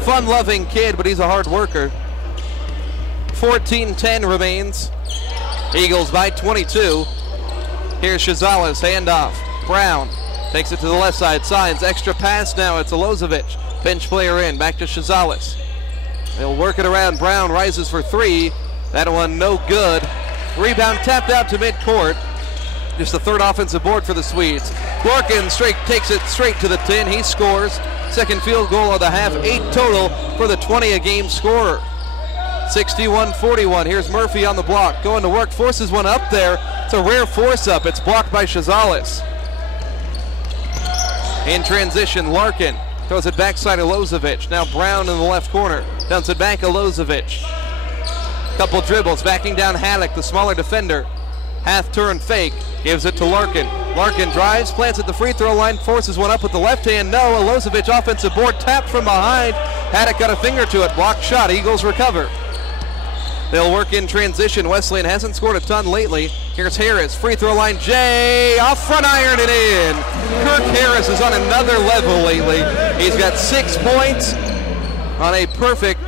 Fun-loving kid, but he's a hard worker. 14-10 remains. Eagles by 22. Here's Shazales, handoff. Brown takes it to the left side, Signs, extra pass now, it's Alozovic. Bench player in, back to Shazales. They'll work it around, Brown rises for three. That one no good. Rebound tapped out to midcourt. Just the third offensive board for the Swedes. Larkin takes it straight to the tin, he scores. Second field goal of the half, 8 total for the 20-a-game scorer. 61-41, here's Murphy on the block, going to work, forces one up there. It's a rare force-up, it's blocked by Shazales. In transition, Larkin throws it backside Alozovic. Now Brown in the left corner, dumps it back Alozovic. Couple dribbles, backing down Haddock, the smaller defender. Half-turn fake, gives it to Larkin. Larkin drives, plants at the free throw line, forces one up with the left hand. No, Alozovic offensive board, tapped from behind. Haddock got a finger to it, blocked shot, Eagles recover. They'll work in transition. Wesleyan hasn't scored a ton lately. Here's Harris, free throw line, Jay, off front iron it in. Kirk Harris is on another level lately. He's got 6 points on a perfect,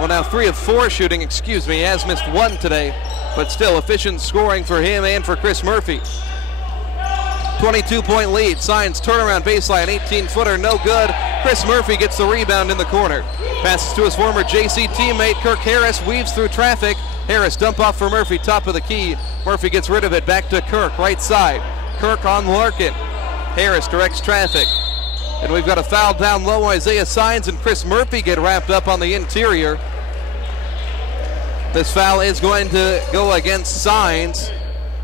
well now 3 of 4 shooting, He has missed 1 today, but still efficient scoring for him and for Chris Murphy. 22-point lead, Signs turnaround baseline, 18-footer, no good. Chris Murphy gets the rebound in the corner. Passes to his former JC teammate, Kirk Harris, weaves through traffic. Harris dump off for Murphy, top of the key. Murphy gets rid of it, back to Kirk, right side. Kirk on Larkin. Harris directs traffic. And we've got a foul down low. Isaiah Signs and Chris Murphy get wrapped up on the interior. This foul is going to go against Signs.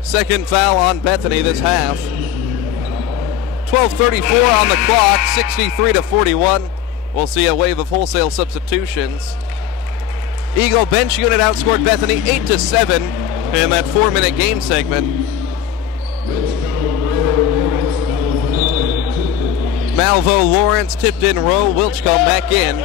Second foul on Bethany this half. 12:34 on the clock, 63-41. We'll see a wave of wholesale substitutions. Eagle bench unit outscored Bethany 8-7 in that 4-minute game segment. Malvo, Lawrence, tipped in Rowe, Wilchcomb back in.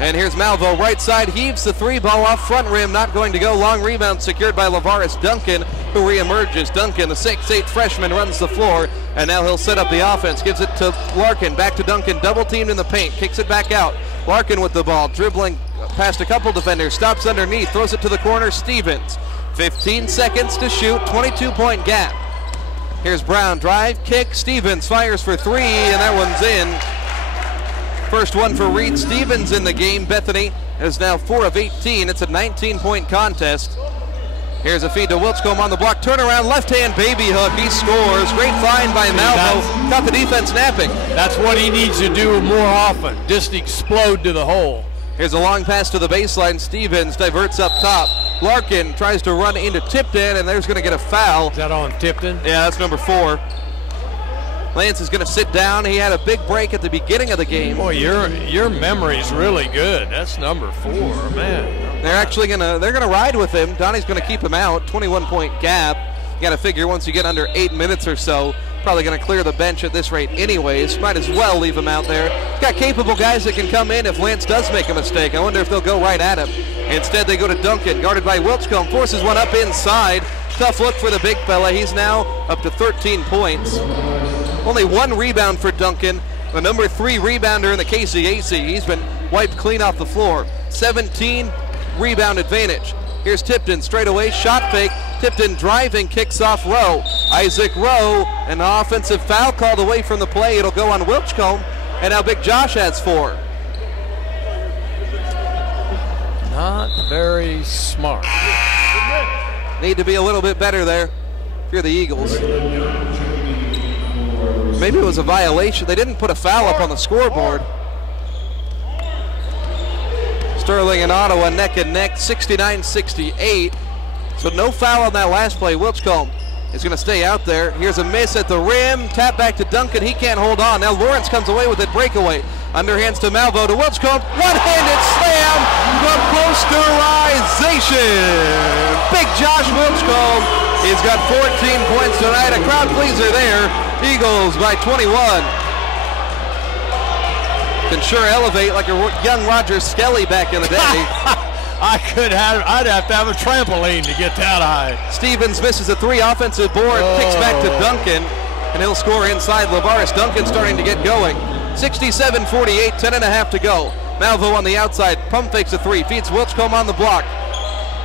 And here's Malvo, right side, heaves the 3 ball off front rim, not going to go. Long rebound secured by Lavaris Duncan, who reemerges. Duncan, the 6'8 freshman, runs the floor, and now he'll set up the offense. Gives it to Larkin, back to Duncan, double teamed in the paint, kicks it back out. Larkin with the ball, dribbling past a couple defenders, stops underneath, throws it to the corner, Stevens. 15 seconds to shoot, 22-point gap. Here's Brown, drive, kick, Stevens fires for 3, and that one's in. First one for Reed Stevens in the game. Bethany is now 4 of 18. It's a 19-point contest. Here's a feed to Wilchcomb on the block. Turnaround, left hand baby hook. He scores. Great find by Malvo. Got the defense napping. That's what he needs to do more often. Just explode to the hole. Here's a long pass to the baseline. Stevens diverts up top. Larkin tries to run into Tipton, and there's going to get a foul. Is that on Tipton? Yeah, that's number 4. Lance is going to sit down. He had a big break at the beginning of the game. Boy, your memory's really good. That's number 4, man. They're actually gonna ride with him. Donnie's gonna keep him out. 21-point gap. You got to figure once you get under 8 minutes or so, probably going to clear the bench at this rate anyways. Might as well leave him out there. He's got capable guys that can come in if Lance does make a mistake. I wonder if they'll go right at him. Instead, they go to Duncan, guarded by Wilchcomb. Forces one up inside. Tough look for the big fella. He's now up to 13 points. Only 1 rebound for Duncan, the number 3 rebounder in the KCAC. He's been wiped clean off the floor. 17 rebound advantage. Here's Tipton, straight away, shot fake. Tipton driving, kicks off Rowe. Isaac Rowe, an offensive foul called away from the play. It'll go on Wilchcomb, and now Big Josh has 4. Not very smart. Need to be a little bit better there if you're the Eagles. Maybe it was a violation. They didn't put a foul up on the scoreboard. Sterling and Ottawa neck and neck, 69-68. So no foul on that last play. Wilchcomb is going to stay out there. Here's a miss at the rim. Tap back to Duncan. He can't hold on. Now Lawrence comes away with it. Breakaway. Underhands to Malvo to Wilchcomb. One-handed slam from posterization. Big Josh Wilchcomb. He's got 14 points tonight. A crowd pleaser there. Eagles by 21. Can sure elevate like a young Roger Skelly back in the day. I'd have to have a trampoline to get that high. Stevens misses a 3 offensive board, kicks back to Duncan, and he'll score inside. Lavaris Duncan starting to get going. 67-48, 10.5 to go. Malvo on the outside, pump fakes a 3, feeds Wilchcombe on the block.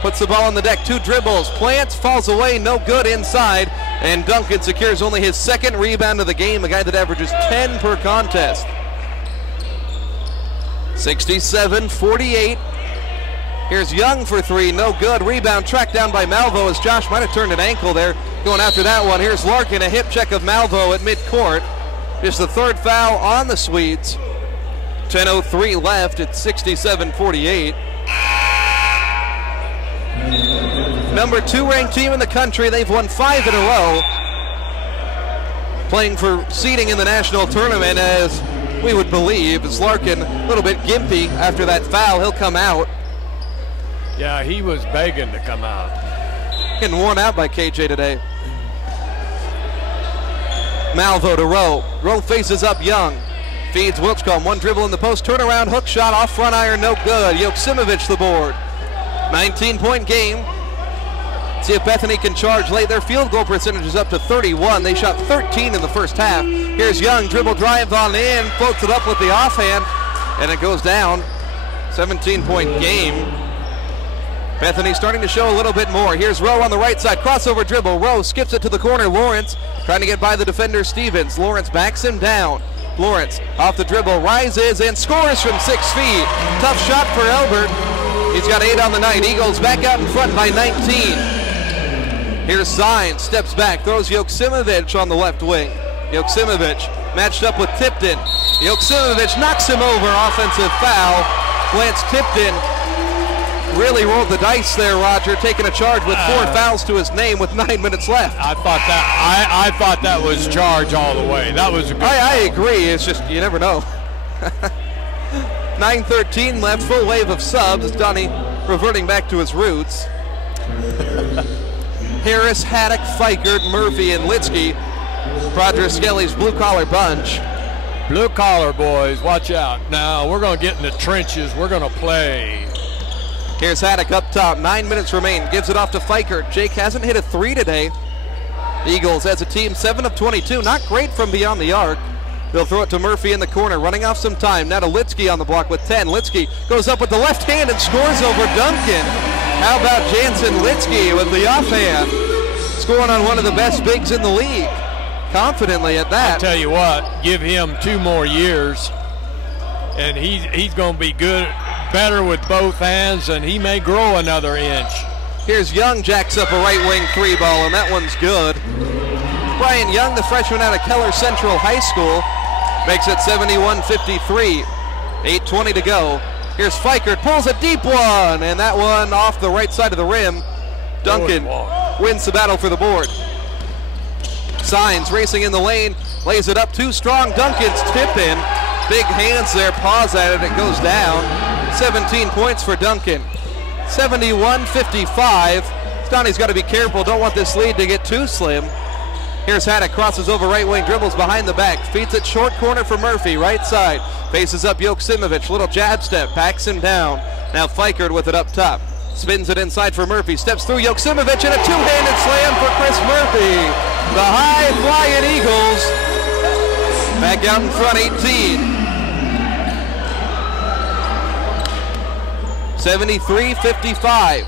Puts the ball on the deck, 2 dribbles, plants, falls away, no good inside, and Duncan secures only his 2nd rebound of the game, a guy that averages 10 per contest. 67-48. Here's Young for 3, no good. Rebound tracked down by Malvo as Josh might have turned an ankle there. Going after that one, here's Larkin, a hip check of Malvo at midcourt. Just the 3rd foul on the Swedes. 10:03 left, it's 67-48. Number 2 ranked team in the country, they've won 5 in a row. Playing for seeding in the national tournament, as we would believe, is Larkin a little bit gimpy after that foul. He'll come out. Yeah, he was begging to come out. Getting worn out by KJ today. Malvo to Rowe. Rowe faces up Young. Feeds Wilchcombe. 1 dribble in the post. Turnaround hook shot off front iron. No good. Joksimovic the board. 19-point game. See if Bethany can charge late. Their field goal percentage is up to 31. They shot 13 in the first half. Here's Young. Dribble drive on in. Floats it up with the offhand. And it goes down. 17-point game. Bethany starting to show a little bit more. Here's Rowe on the right side. Crossover dribble. Rowe skips it to the corner. Lawrence trying to get by the defender Stevens. Lawrence backs him down. Lawrence off the dribble, rises and scores from 6 feet. Tough shot for Elbert. He's got 8 on the night. Eagles back out in front by 19. Here's Signs, steps back, throws Joksimovic on the left wing. Joksimovic matched up with Tipton. Joksimovic knocks him over, offensive foul. Lance Tipton really rolled the dice there, Roger, taking a charge with 4 fouls to his name with 9 minutes left. I thought that was charge all the way. That was a good I agree. It's just you never know. 9:13 left, full wave of subs. Donnie reverting back to his roots. Harris, Haddock, Fikert, Murphy, and Litsky. Roger Skelly's blue-collar bunch. Blue-collar boys, watch out. Now we're going to get in the trenches. We're going to play. Here's Haddock up top. 9 minutes remain. Gives it off to Fikert. Jake hasn't hit a 3 today. Eagles as a team 7 of 22. Not great from beyond the arc. They'll throw it to Murphy in the corner. Running off some time. Now to Litsky on the block with 10. Litsky goes up with the left hand and scores over Duncan. How about Jansen Litsky with the offhand? Scoring on one of the best bigs in the league. Confidently at that. I'll tell you what. Give him 2 more years. And he's going to be good. Better with both hands, and he may grow another inch. Here's Young, jacks up a right wing 3 ball, and that one's good. Brian Young, the freshman out of Keller Central High School, makes it 71-53. 8:20 to go. Here's Fikert, pulls a deep one, and that one off the right side of the rim. Duncan wins the battle for the board. Signs racing in the lane, lays it up too strong. Duncan's tip in. Big hands there, paws at it, it goes down. 17 points for Duncan. 71-55. Donnie's got to be careful, don't want this lead to get too slim. Here's Haddock, crosses over right wing, dribbles behind the back, feeds it short corner for Murphy, right side. Faces up Joksimovic, little jab step, backs him down. Now Fikert with it up top. Spins it inside for Murphy, steps through Joksimovic, and a 2-handed slam for Chris Murphy. The high-flying Eagles back out in front, 18. 73-55.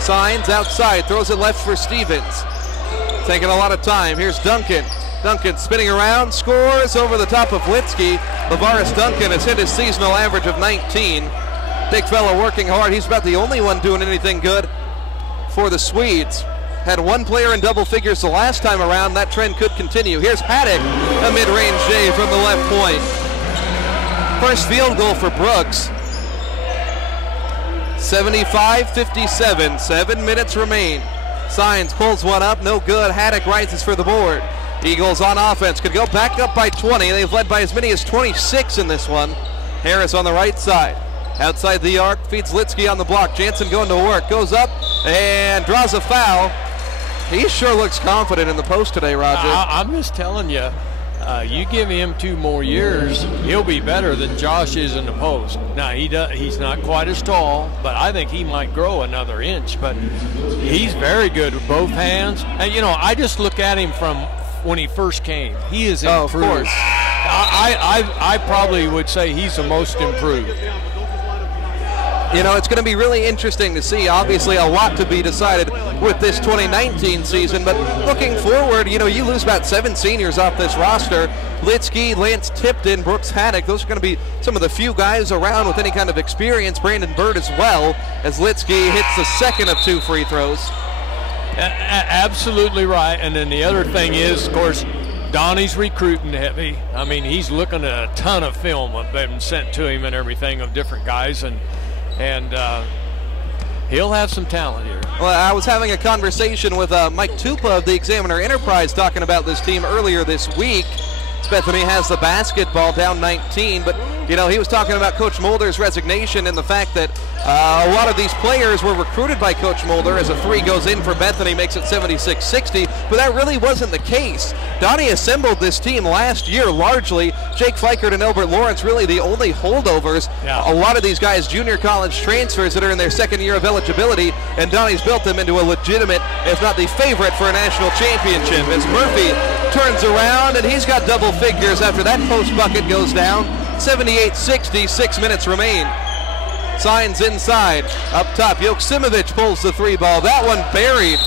Signs outside, throws it left for Stevens. Taking a lot of time. Here's Duncan. Duncan spinning around, scores over the top of Litsky. Lavaris Duncan has hit his seasonal average of 19. Big fella working hard. He's about the only one doing anything good for the Swedes. Had 1 player in double figures the last time around. That trend could continue. Here's Haddock, a mid-range J from the left point. First field goal for Brooks. 75-57, 7 minutes remain. Signs pulls one up, no good. Haddock rises for the board. Eagles on offense, could go back up by 20. They've led by as many as 26 in this one. Harris on the right side. Outside the arc, feeds Litsky on the block. Jansen going to work, goes up and draws a foul. He sure looks confident in the post today, Roger. I'm just telling you. You give him 2 more years, he'll be better than Josh is in the post. Now, he's not quite as tall, but I think he might grow another inch. But he's very good with both hands. And, I just look at him from when he first came. He is improved. Of course. I probably would say he's the most improved. It's going to be really interesting to see. Obviously, a lot to be decided with this 2019 season. But looking forward, you lose about 7 seniors off this roster. Litsky, Lance Tipton, Brooks Haddock. Those are going to be some of the few guys around with any kind of experience. Brandon Bird as well, as Litsky hits the second of 2 free throws. Absolutely right. And then the other thing is, of course, Donnie's recruiting heavy. I mean, he's looking at a ton of film that been sent to him and everything of different guys, and he'll have some talent here. Well, I was having a conversation with Mike Tupa of the Examiner Enterprise talking about this team earlier this week. Bethany has the basketball down 19, but he was talking about Coach Mulder's resignation and the fact that a lot of these players were recruited by Coach Mulder. As a 3 goes in for Bethany, makes it 76-60, but that really wasn't the case. Donnie assembled this team last year largely. Jake Fikert and Albert Lawrence really the only holdovers. Yeah. A lot of these guys junior college transfers that are in their 2nd year of eligibility, and Donnie's built them into a legitimate, if not the favorite, for a national championship. As Murphy turns around, and he's got double figures after that post bucket goes down. 78-60, 6 minutes remain. Signs inside. Up top, Joksimovic pulls the 3 ball. That one buried.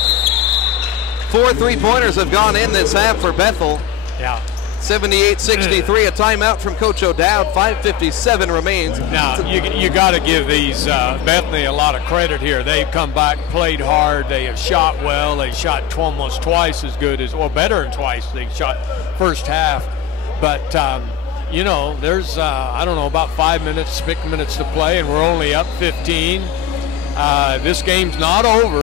4 3-pointers have gone in this half for Bethel. Yeah. 78-63, a timeout from Coach O'Dowd. 5:57 remains. Now, you got to give these Bethany a lot of credit here. They've come back, played hard. They have shot well. They shot almost twice as good as, or better than twice they shot first half. But, there's, about 5 minutes, 6 minutes to play, and we're only up 15. This game's not over.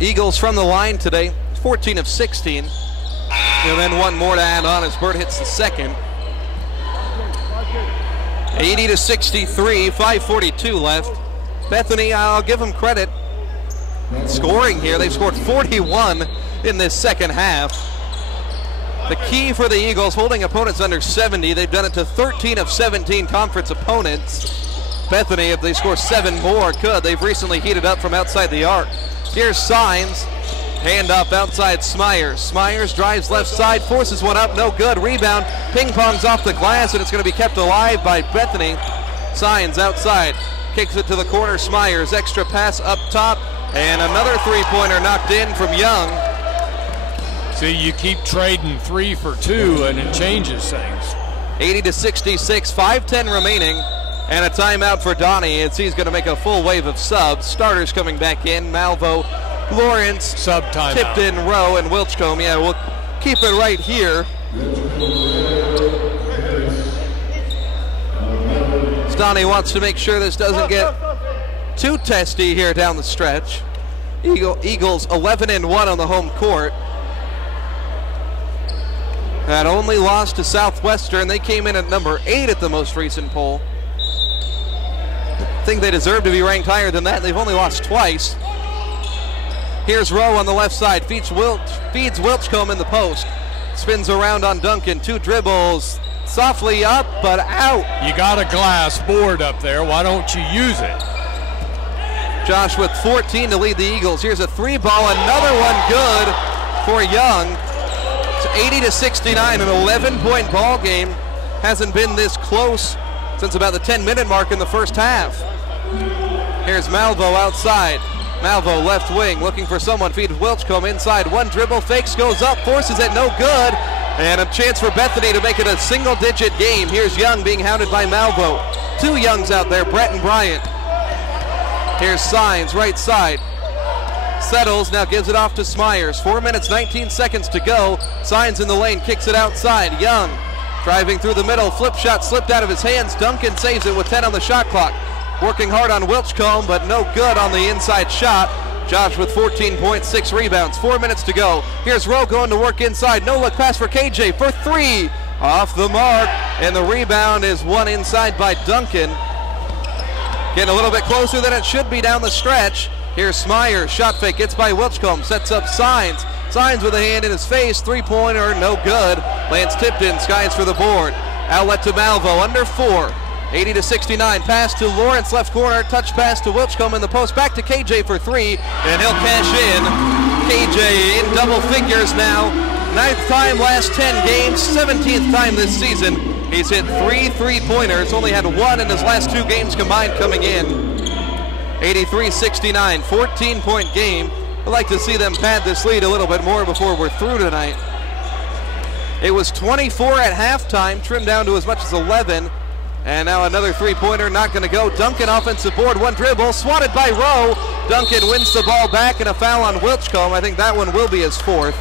Eagles from the line today, 14 of 16. And then one more to add on as Bird hits the second. 80-63, 5:42 left. Bethany, I'll give them credit. Scoring here, they've scored 41 in this second half. The key for the Eagles, holding opponents under 70. They've done it to 13 of 17 conference opponents. Bethany, if they score 7 more, could. They've recently heated up from outside the arc. Here's Signs. Hand off outside Smyers. Smyers drives left side, forces one up, no good. Rebound, ping pongs off the glass, and it's going to be kept alive by Bethany. Signs outside, kicks it to the corner. Smyers, extra pass up top, and another three-pointer knocked in from Young. See, you keep trading 3 for 2, and it changes things. 80-66, 5:10 remaining, and a timeout for Donnie as he's going to make a full wave of subs. Starters coming back in. Malvo Lawrence, Sub-timeout. Tipton, Rowe, and Wilchcombe. Yeah, we'll keep it right here. Donnie wants to make sure this doesn't get too testy here down the stretch. Eagles 11-1 on the home court. Had only lost to Southwestern. They came in at number 8 at the most recent poll. I think they deserve to be ranked higher than that. They've only lost twice. Here's Rowe on the left side. Feeds Wilchcombe in the post. Spins around on Duncan. 2 dribbles. Softly up, but out. You got a glass board up there. Why don't you use it? Josh with 14 to lead the Eagles. Here's a 3-ball. Another one good for Young. It's 80-69, an 11-point ball game. Hasn't been this close since about the 10-minute mark in the first half. Here's Malvo outside. Malvo left wing, looking for someone. Feeds Wilchcombe inside. 1 dribble, fakes, goes up, forces it, no good. And a chance for Bethany to make it a single-digit game. Here's Young being hounded by Malvo. 2 Youngs out there, Brett and Bryant. Here's Signs, right side. Settles, now gives it off to Smyers. 4 minutes, 19 seconds to go. Signs in the lane, kicks it outside. Young driving through the middle, flip shot slipped out of his hands. Duncan saves it with 10 on the shot clock. Working hard on Wilchcombe, but no good on the inside shot. Josh with 14 points, 6 rebounds, 4 minutes to go. Here's Rowe going to work inside. No look pass for KJ for 3. Off the mark, and the rebound is won inside by Duncan. Getting a little bit closer than it should be down the stretch. Here's Smyers, shot fake, gets by Wilchcombe, sets up Signs. Signs with a hand in his face, 3-pointer, no good. Lance Tipton skies for the board. Outlet to Malvo, under 4. 80-69, pass to Lawrence, left corner, touch pass to Wilchcombe in the post, back to KJ for 3, and he'll cash in. KJ in double figures now, 9th time last 10 games, 17th time this season. He's hit 3 3-pointers, only had 1 in his last 2 games combined coming in. 83-69, 14-point game. I'd like to see them pad this lead a little bit more before we're through tonight. It was 24 at halftime, trimmed down to as much as 11. And now another 3-pointer, not going to go. Duncan offensive board, 1 dribble, swatted by Rowe. Duncan wins the ball back and a foul on Wilchcombe. I think that one will be his 4th.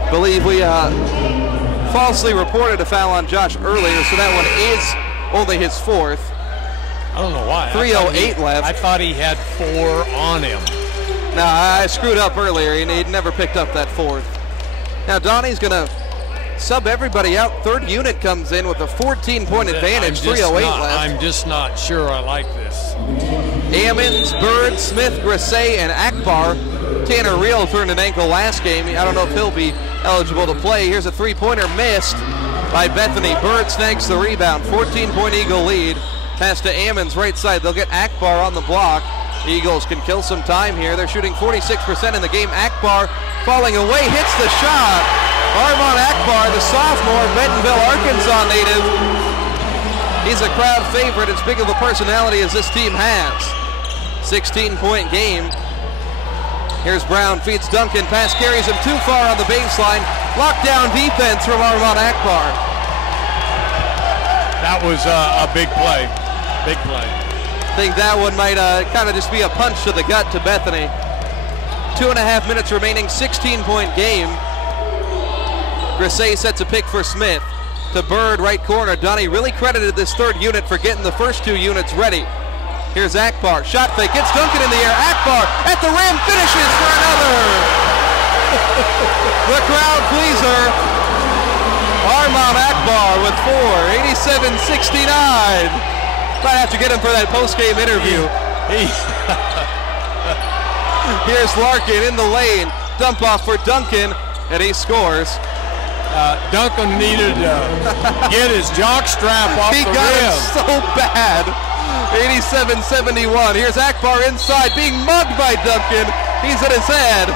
I believe we falsely reported a foul on Josh earlier, so that one is only his 4th. I don't know why. 3:08 left. I thought he had 4 on him. No, I screwed up earlier. He'd never picked up that 4th. Now Donnie's going to sub everybody out. 3rd unit comes in with a 14-point advantage. 3:08 left. I'm just not sure I like this. Ammons, Bird, Smith, Grissay, and Akbar. Tanner Reel turned an ankle last game. I don't know if he'll be eligible to play. Here's a 3-pointer missed by Bethany. Bird snags the rebound. 14-point Eagle lead. Pass to Ammons, right side. They'll get Akbar on the block. Eagles can kill some time here. They're shooting 46% in the game. Akbar falling away, hits the shot. Armand Akbar, the sophomore, Bentonville, Arkansas native. He's a crowd favorite, as big of a personality as this team has. 16-point game. Here's Brown, feeds Duncan, pass carries him too far on the baseline. Lockdown defense from Armand Akbar. That was a big play, big play. I think that one might kind of just be a punch to the gut to Bethany. 2.5 minutes remaining, 16-point game. Grissay sets a pick for Smith. To Bird, right corner. Donnie really credited this 3rd unit for getting the first 2 units ready. Here's Akbar, shot fake, gets Duncan in the air. Akbar at the rim, finishes for another. The crowd pleaser. Armand Akbar with 4, 87-69. Might have to get him for that post-game interview. Here's Larkin in the lane. Dump off for Duncan, and he scores. Duncan needed to get his jock strap off the rim. He got it so bad. 87-71. Here's Akbar inside, being mugged by Duncan. He's at his head.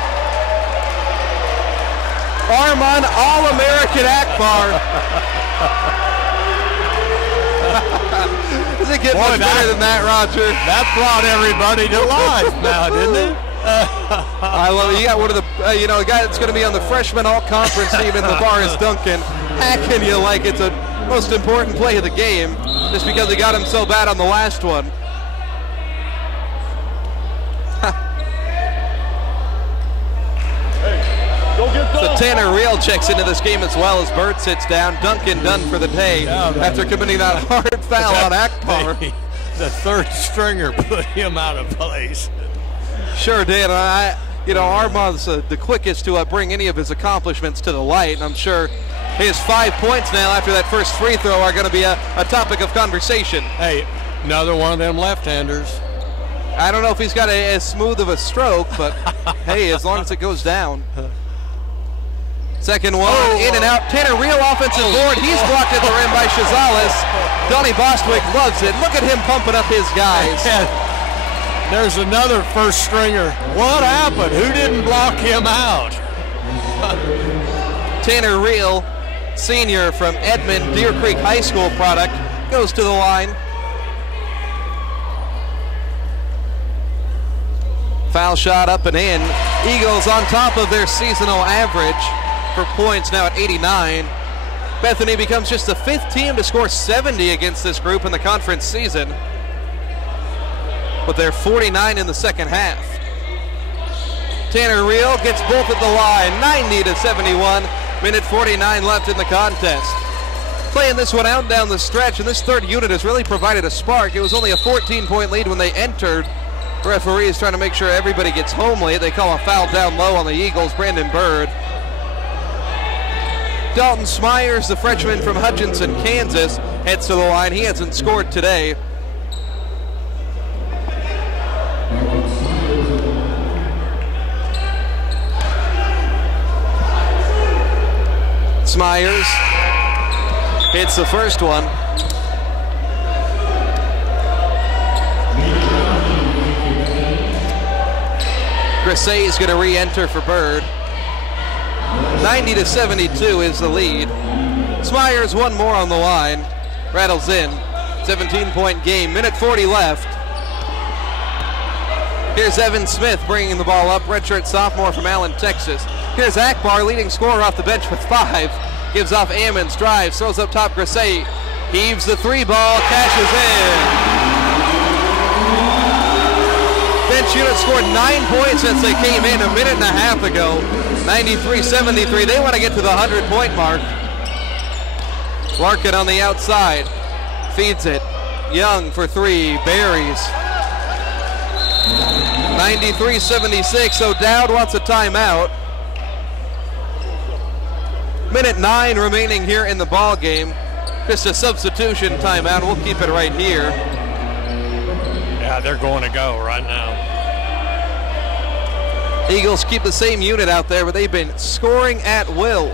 Armand All-American Akbar. Does it get much better than that, Roger? That brought everybody to life now, didn't it? I love it. You got one of the, the guy that's going to be on the freshman all-conference team in Tavares Duncan. Hacking you like it's a most important play of the game, just because he got him so bad on the last one. Tanner Reel checks into this game as well as Bird sits down. Duncan done for the day after committing that hard foul on Akbar. The third stringer put him out of place. Sure did. Armand's the quickest to bring any of his accomplishments to the light, and I'm sure his 5 points now after that first free throw are going to be a topic of conversation. Hey, another one of them left-handers. I don't know if he's got as smooth of a stroke, but hey, as long as it goes down. Second one, in and out. Tanner Reel offensive board. He's blocked at the rim by Shazales. Donnie Bostwick loves it. Look at him pumping up his guys. There's another first stringer. What happened? Who didn't block him out? Tanner Reel, senior from Edmond, Deer Creek High School product, goes to the line. Foul shot up and in. Eagles on top of their seasonal average for points now at 89. Bethany becomes just the 5th team to score 70 against this group in the conference season, but they're 49 in the second half. Tanner Reel gets both at the line, 90-71. Minute 49 left in the contest. Playing this one out down the stretch, and this third unit has really provided a spark. It was only a 14-point lead when they entered. Referees trying to make sure everybody gets home late. They call a foul down low on the Eagles, Brandon Bird. Dalton Smyers, the freshman from Hutchinson, Kansas, heads to the line. He hasn't scored today. Smyers hits the first one. Grisey is going to re-enter for Bird. 90-72 is the lead. Smyers one more on the line. Rattles in. 17-point game. Minute 40 left. Here's Evan Smith bringing the ball up. Redshirt sophomore from Allen, Texas. Here's Akbar, leading scorer off the bench with 5. Gives off Ammons, drives, throws up top Grisey. Heaves the 3 ball, cashes in. Bench unit scored 9 points since they came in a minute and a half ago. 93-73. They want to get to the 100-point mark. Larkin on the outside. Feeds it. Young for 3. Buries. 93-76. O'Dowd wants a timeout. Minute 9 remaining here in the ball game. Just a substitution timeout. We'll keep it right here. Yeah, they're going to go right now. Eagles keep the same unit out there, but they've been scoring at will.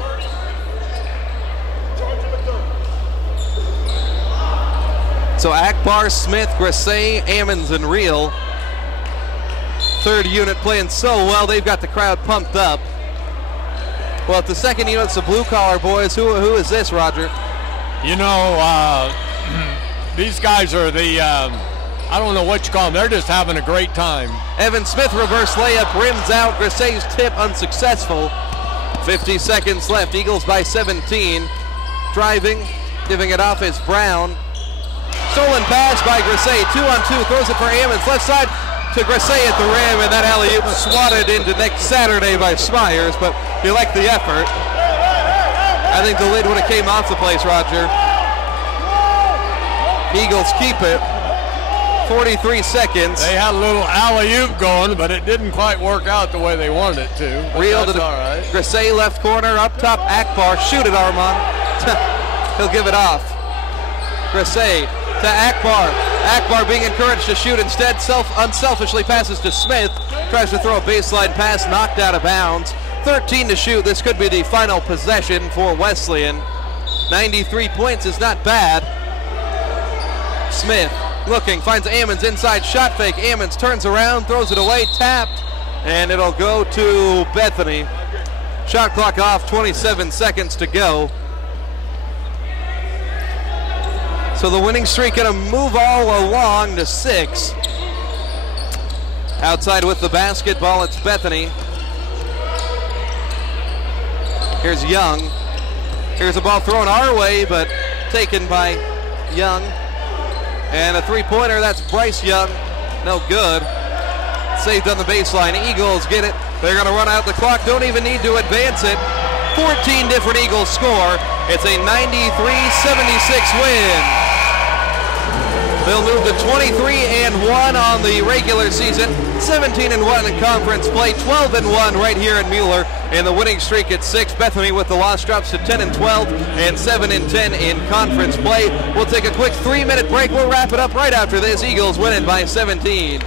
So Akbar, Smith, Grisey, Ammons, and Reel. Third unit playing so well, they've got the crowd pumped up. Well, if the second unit's the blue-collar boys, who is this, Roger? You know, these guys are the, I don't know what you call them. They're just having a great time. Evan Smith reverse layup, rims out. Grisey's tip unsuccessful. 50 seconds left. Eagles by 17. Driving, giving it off is Brown. Stolen pass by Grisey. 2-on-2, throws it for Ammons. Left side to Grisey at the rim, and that alley-oop swatted into next Saturday by Smyers, but you like the effort. I think the lid would have came off the place, Roger. Eagles keep it. 43 seconds. They had a little alley-oop going, but it didn't quite work out the way they wanted it to. Reel to the all right. Grisey left corner, up top Akbar. Shoot it, Armand. He'll give it off. Grisey to Akbar. Akbar being encouraged to shoot instead. Unselfishly passes to Smith. Tries to throw a baseline pass, knocked out of bounds. 13 to shoot. This could be the final possession for Wesleyan. 93 points is not bad. Smith looking, finds Ammons inside, shot fake. Ammons turns around, throws it away, tapped, and it'll go to Bethany. Shot clock off, 27 seconds to go. So the winning streak going to move all along to 6. Outside with the basketball, it's Bethany. Here's Young. Here's a ball thrown our way, but taken by Young. And a three-pointer, that's Bryce Young. No good. Saved on the baseline. Eagles get it. They're going to run out the clock. Don't even need to advance it. 14 different Eagles score. It's a 93-76 win. They'll move to 23-1 on the regular season, 17-1 in conference play, 12-1 right here in Mueller, and the winning streak at 6. Bethany with the loss drops to 10-12 and 7-10 in conference play. We'll take a quick 3-minute break. We'll wrap it up right after this. Eagles winning by 17.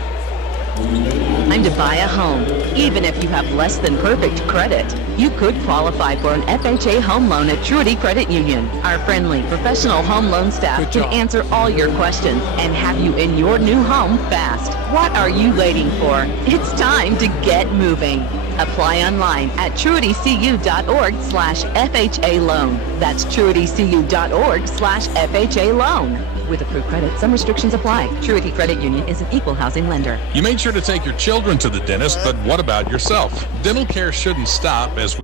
Time to buy a home. Even if you have less than perfect credit, you could qualify for an FHA home loan at Truity Credit Union. Our friendly, professional home loan staff can answer all your questions and have you in your new home fast. What are you waiting for? It's time to get moving. Apply online at truitycu.org/FHA loan. That's truitycu.org/FHA loan. With approved credit, some restrictions apply. Truity Credit Union is an equal housing lender. You made sure to take your children to the dentist, but what about yourself? Dental care shouldn't stop as